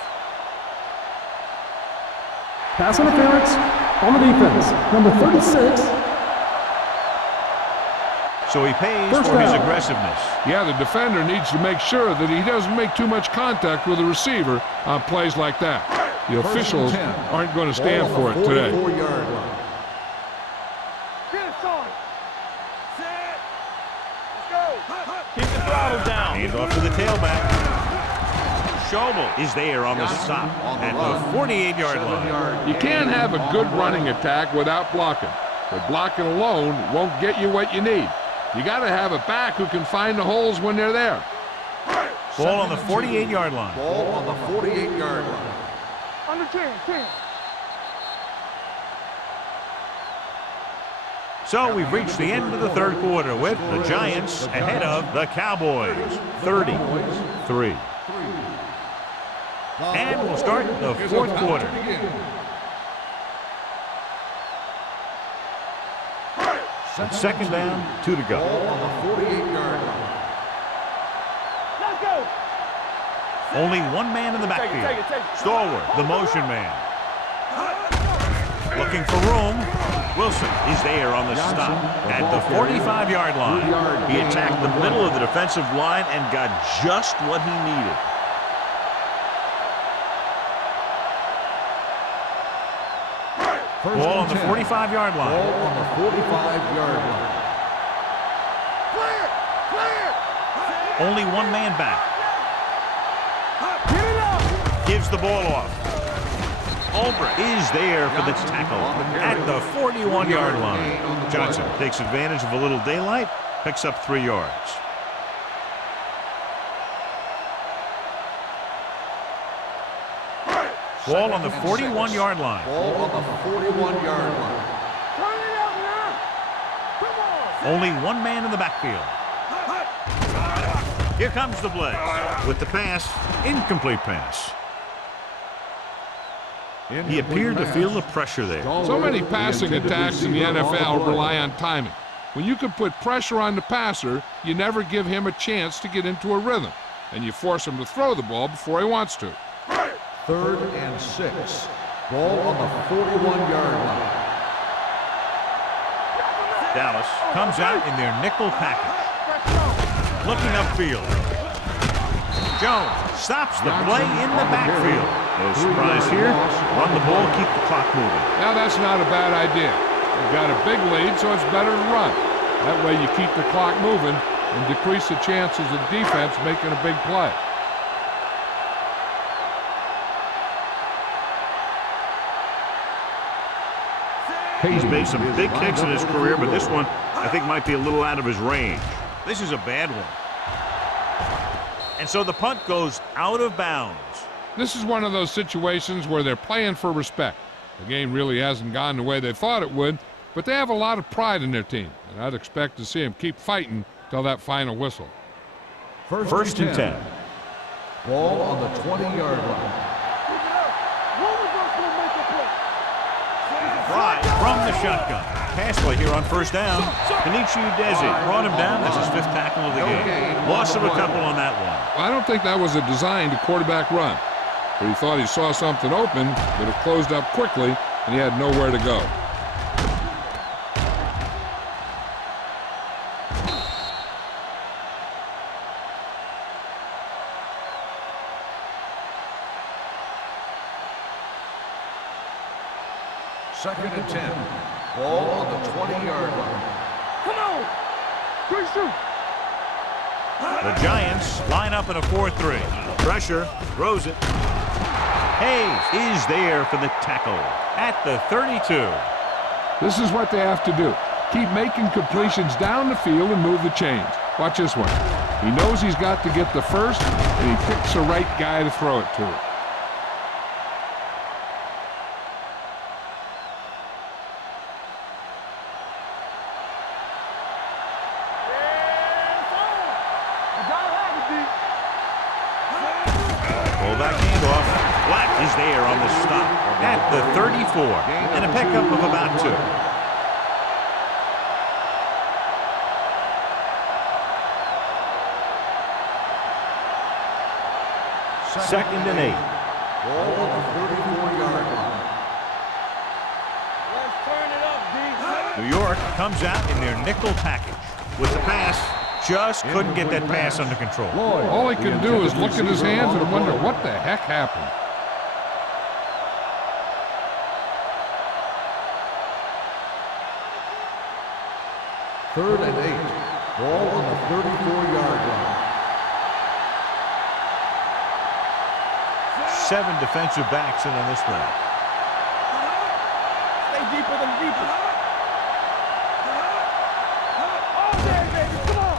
Pass interference on the defense. Number 36. So he pays First for his down. aggressiveness. Yeah, the defender needs to make sure that he doesn't make too much contact with the receiver on plays like that. The officials aren't going to stand for it today. 44-yard line. Get it, son. Set. Let's go. Keep the throttle down. Hand off to the tailback. Schobel is there on the stop at the 48-yard line. You can't have a good running attack without blocking. But blocking alone won't get you what you need. You got to have a back who can find the holes when they're there. Ball on the 48-yard line. Ball on the 48-yard line. Under 10. So we've reached the end of the third quarter with the Giants ahead of the Cowboys. 33. And we'll start the fourth quarter. It's second down, 2 to go. Ball on the 48-yard line. Let's go. Only one man in the backfield. Stalwart, the motion man. Looking for room. Wilson is there on the stop at the 45-yard line. He attacked the middle of the defensive line and got just what he needed. Ball on the 45-yard line. Ball on the 45-yard line. Clear. Only one man back. Get it up. Gives the ball off. Ulbrich is there for the tackle at the 41-yard line. Johnson takes advantage of a little daylight, picks up 3 yards. Ball on the 41-yard line. Ball on the 41-yard line. Turn it up now. Come on. Only one man in the backfield. Here comes the blitz with the pass, incomplete pass. He appeared to feel the pressure there. So many passing attacks in the NFL rely on timing. When you can put pressure on the passer, you never give him a chance to get into a rhythm, and you force him to throw the ball before he wants to. 3rd and 6. Ball on the 41-yard line. Dallas comes out in their nickel package. Looking upfield. Jones stops the play in the backfield. No surprise here. Run the ball, keep the clock moving. Now that's not a bad idea. You've got a big lead, so it's better to run. That way you keep the clock moving and decrease the chances of defense making a big play. He's made some big kicks in his career, but this one I think might be a little out of his range. This is a bad one. And so the punt goes out of bounds. This is one of those situations where they're playing for respect. The game really hasn't gone the way they thought it would, but they have a lot of pride in their team, and I'd expect to see them keep fighting till that final whistle. First and 10. Ball on the 20-yard line. Fry from the shotgun. Pass play here on first down. Kenichi Udeze brought him down. That's his 5th tackle of the game. Loss of a couple on that one. I don't think that was a designed quarterback run, but he thought he saw something open, but it closed up quickly, and he had nowhere to go. Second and 10. Ball on the 20-yard line. Come on. Quick shoot. The Giants line up in a 4-3. Pressure, throws it. Hayes is there for the tackle at the 32. This is what they have to do. Keep making completions down the field and move the chains. Watch this one. He knows he's got to get the first, and he picks the right guy to throw it to. Fullback handoff. Black is there on the stop at the 34, and a pickup of about 2. Second and 8. Ball on the 34-yard line. Let's turn it up, D. New York comes out in their nickel package with the pass. Just couldn't get that pass under control. All he can do is look at his hands and wonder what the heck happened. Third and 8. Ball on the 34-yard line. 7 defensive backs in on this one. Stay deeper than deeper. All day, baby. Come on.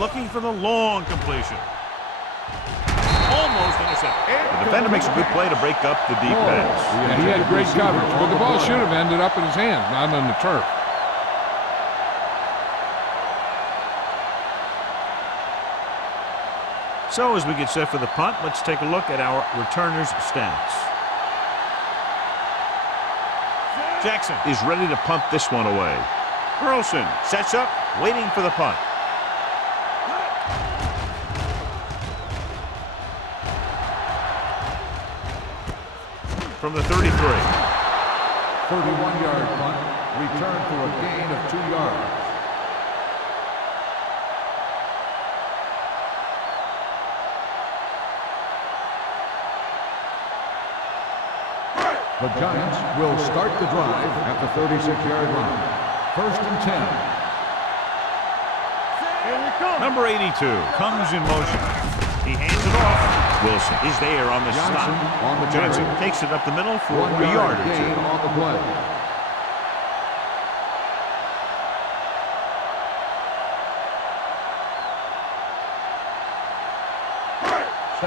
Looking for the long completion. Almost intercepted. The defender makes a good play to break up the deep pass. Yeah, he had great coverage, but the ball should have ended up in his hands, not on the turf. So as we get set for the punt, let's take a look at our returners' stats. Jackson is ready to punt this one away. Burleson sets up, waiting for the punt. From the 33. 31-yard punt. Return for a gain of 2 yards. The Giants will start the drive at the 36-yard line. First and 10. Here we come. Number 82 comes in motion. He hands it off. Wilson is there on the Johnson stop. on the Johnson carry. takes it up the middle for 1 a yard or gain 2. on the play.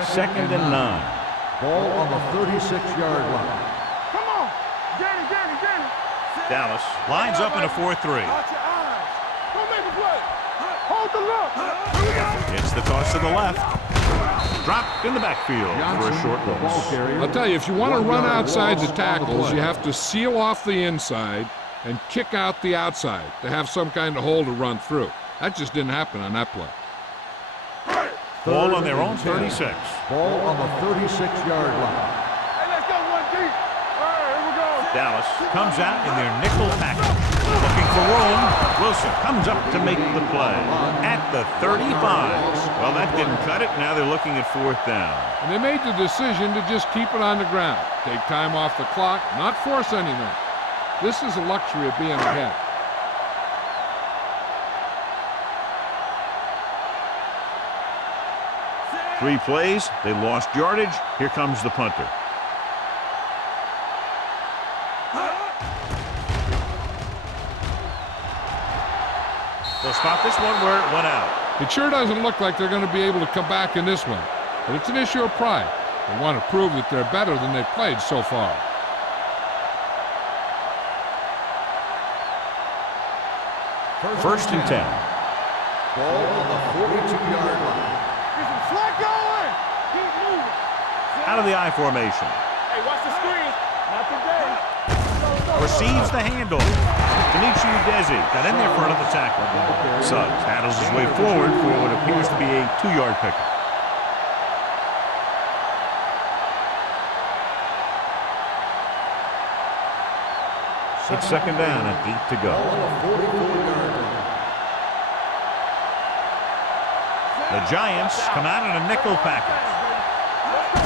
Second and 9. Ball on the 36-yard line. Come on. Get it, get it, get it. Dallas lines up in a 4-3. Watch your eyes. Don't make a play. Hold the look. Here we go. It's the toss to the left. Dropped in the backfield for a short loss. I'll tell you, if you want to run outside the tackles, you have to seal off the inside and kick out the outside to have some kind of hole to run through. That just didn't happen on that play. Ball on their own 36. Ball on the 36-yard line. Hey, let's go one deep. All right, here we go. Dallas comes out in their nickel package. Looking for room. Wilson comes up to make the play at the 35. Well, that didn't cut it. Now they're looking at 4th down. And they made the decision to just keep it on the ground. Take time off the clock, not force anything. This is the luxury of being ahead. Three plays, they lost yardage. Here comes the punter. They'll spot this one where it went out. It sure doesn't look like they're going to be able to come back in this one, but it's an issue of pride. They want to prove that they're better than they've played so far. First and 10. Ball on the 42-yard line. Get some slack going. Keep moving. Out of the I formation. Hey, watch the screen. Not today. Receives the handoff. Denichi Udeze got in there for another tackle. Suggs handles his way forward for what appears to be a 2-yard pickup. It's second down and 8 to go. The Giants come out in a nickel package.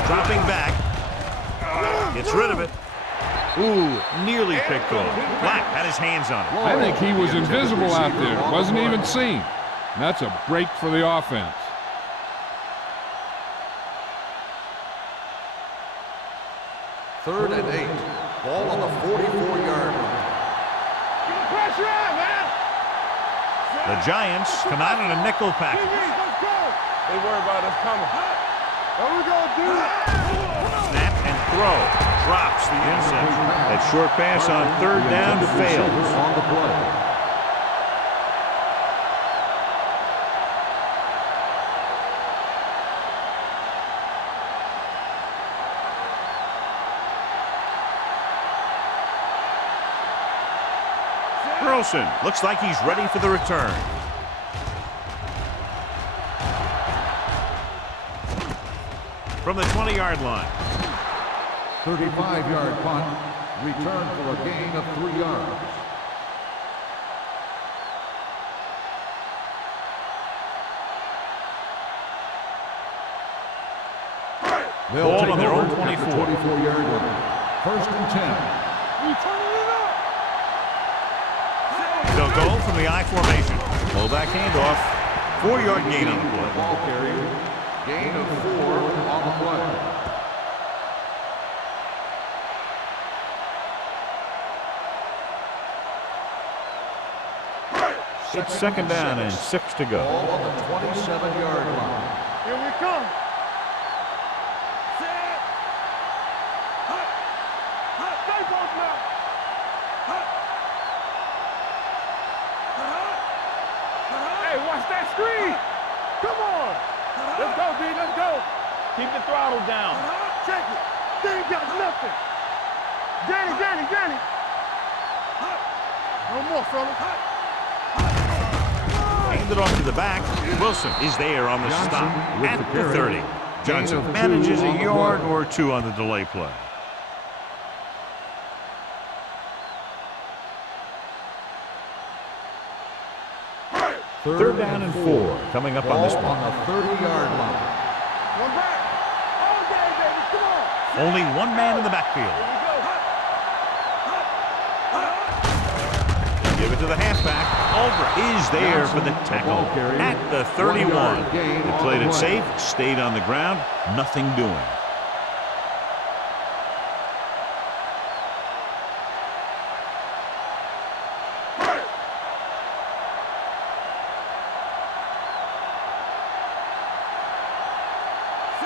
Dropping back. Gets rid of it. Ooh, nearly picked off. Black had his hands on it. I think he was invisible out there. Wasn't even seen. And that's a break for the offense. Third and 8. Ball on the 44-yard line. Get the pressure on, man. The Giants come out in a nickel package. Let's go. They worry about us coming. There we go, dude. Snap and throw. Drops the interception. That short pass on 3rd down fails. On the play. Burleson looks like he's ready for the return. From the 20-yard line. 35-yard punt. Return for a gain of 3 yards. Ball on their own 24. 24-yard line. First and 10. We turning it up. They'll go from the I formation. Fullback handoff. 4-yard gain on the play. Ball carrier. Gain of 4 on the play. It's second down and 6 to go. Ball on the 27-yard line. Here we come. Stay both now. Hey, watch that screen. Come on. Let's go, D. Let's go. Keep the throttle down. Check it. They ain't got nothing. Danny. No more, fella. Handed off to the back. Wilson is there on the stop at the 30. Johnson manages a yard or 2 on the delay play. Third down and 4 coming up on this one. On the 30-yard line. One back. All day, baby. Come on. Only one man in the backfield. Give it to the halfback. Ulver is there for the tackle at the 31. They played it safe, stayed on the ground, nothing doing.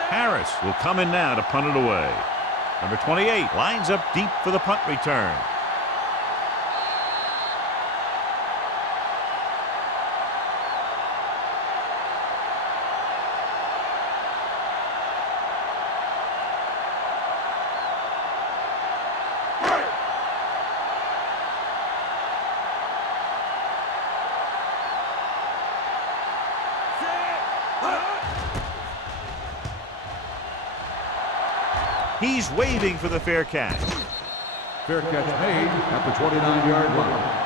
Harris will come in now to punt it away. Number 28 lines up deep for the punt return. He's waving for the fair catch. Fair catch made at the 29-yard line.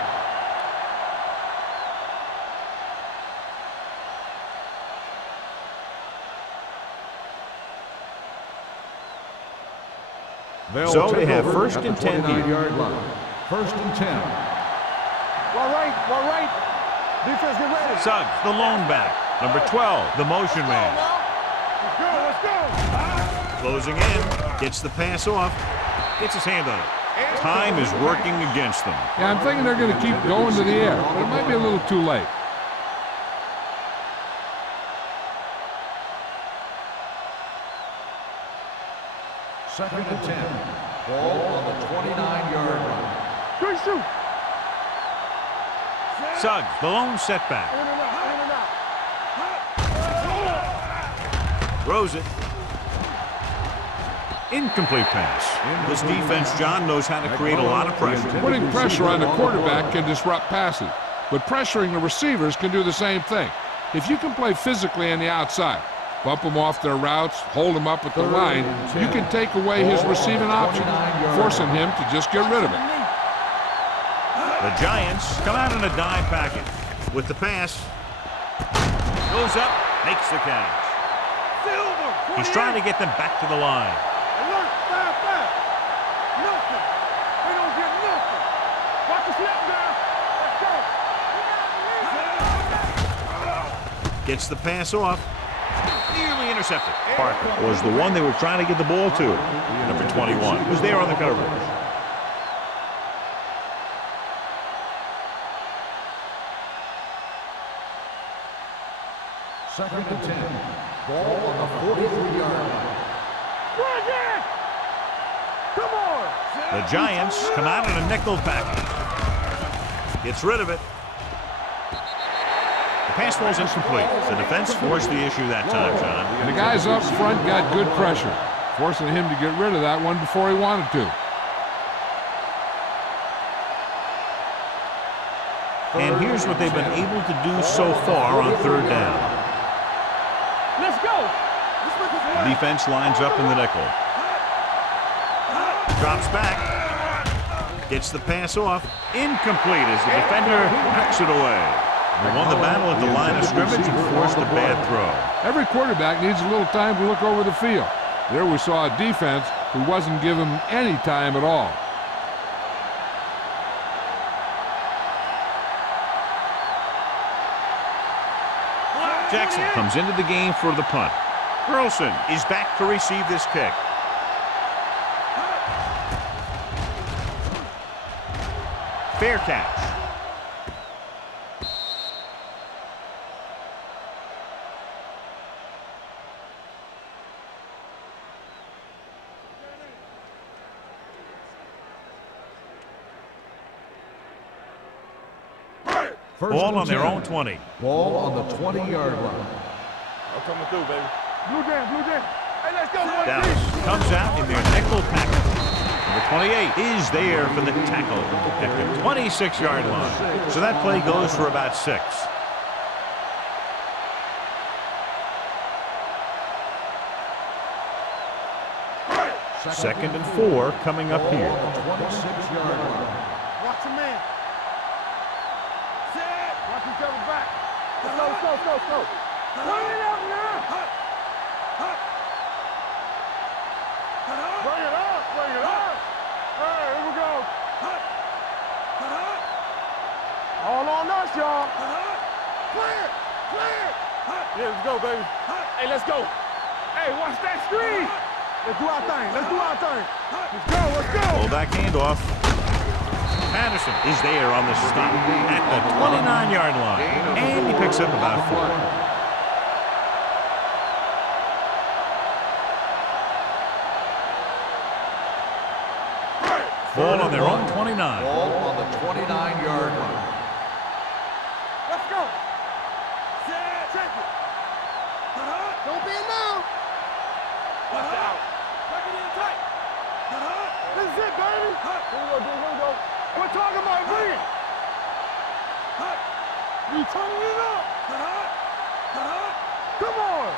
So they have first and 10 here. First and 10. Well, right. Defense, get ready. Suggs, the lone back. Number 12, the motion man. Let's go. Closing in, gets the pass off, gets his hand on it. Time is working against them. Yeah, I'm thinking they're going to keep going to the air, but it might be a little too late. Second and 10. Ball on the 29-yard line. Good shoot. Suggs, the lone setback. In and out. Throws it. Incomplete pass. This defense, John, knows how to create a lot of pressure. Putting pressure on the quarterback can disrupt passes, but pressuring the receivers can do the same thing. If you can play physically on the outside, bump them off their routes, hold them up at the line, you can take away his receiving options, forcing him to just get rid of it. The Giants come out in a dime package. With the pass, goes up, makes the catch. He's trying to get them back to the line. Alert, fast. Nothing. They don't get nothing. Watch the snap down. Let's go. Gets the pass off. Nearly intercepted. Parker was the one they were trying to get the ball to. Number 21 was there on the coverage. Second and 10. Ball on the 43-yard line. Come on. The Giants come out in a nickel package. Gets rid of it. The pass falls incomplete. The defense forced the issue that time, John. And the guys up front got good pressure, forcing him to get rid of that one before he wanted to. And here's what they've been able to do so far on third down. Let's go. The defense lines up in the nickel. Drops back. Gets the pass off. Incomplete as the defender knocks it away. They won the battle at the line of scrimmage and forced a bad throw. Every quarterback needs a little time to look over the field. There we saw a defense who wasn't given any time at all. Jackson comes into the game for the punt. Burleson is back to receive this kick. Fair catch. Ball on their own 20. Ball on the 20-yard line. I'm coming through, baby. Blue jam. Hey, let's go, boys. Dallas comes out in their nickel package. Number 28 is there for the tackle at the 26-yard line. So that play goes for about 6. Second and 4 coming up here. 26-yard line. Watch your man. Watch each other back. Let's go. Run it up now. Bring it up. Hey, here we go. All on us, y'all. Clear. Yeah, let's go, baby. Hey, let's go. Hey, watch that screen. Let's do our thing. Let's go. Fullback handoff. Patterson is there on the stop at the 29-yard line. And he picks up about 4. Ball on their own 29. Ball on the 29-yard line. Let's go. Check it. Don't be in now. Watch out. Tuck it in tight. This is it, baby. Here we go. We're talking about bringing. You turning it up. Come on.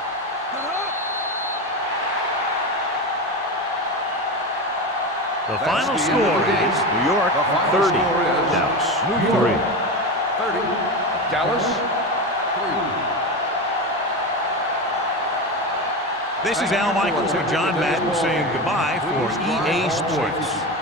The final score is New York 30, Dallas New 3. York 30, Dallas 3. This is Al Michaels and John Madden saying goodbye for EA Sports.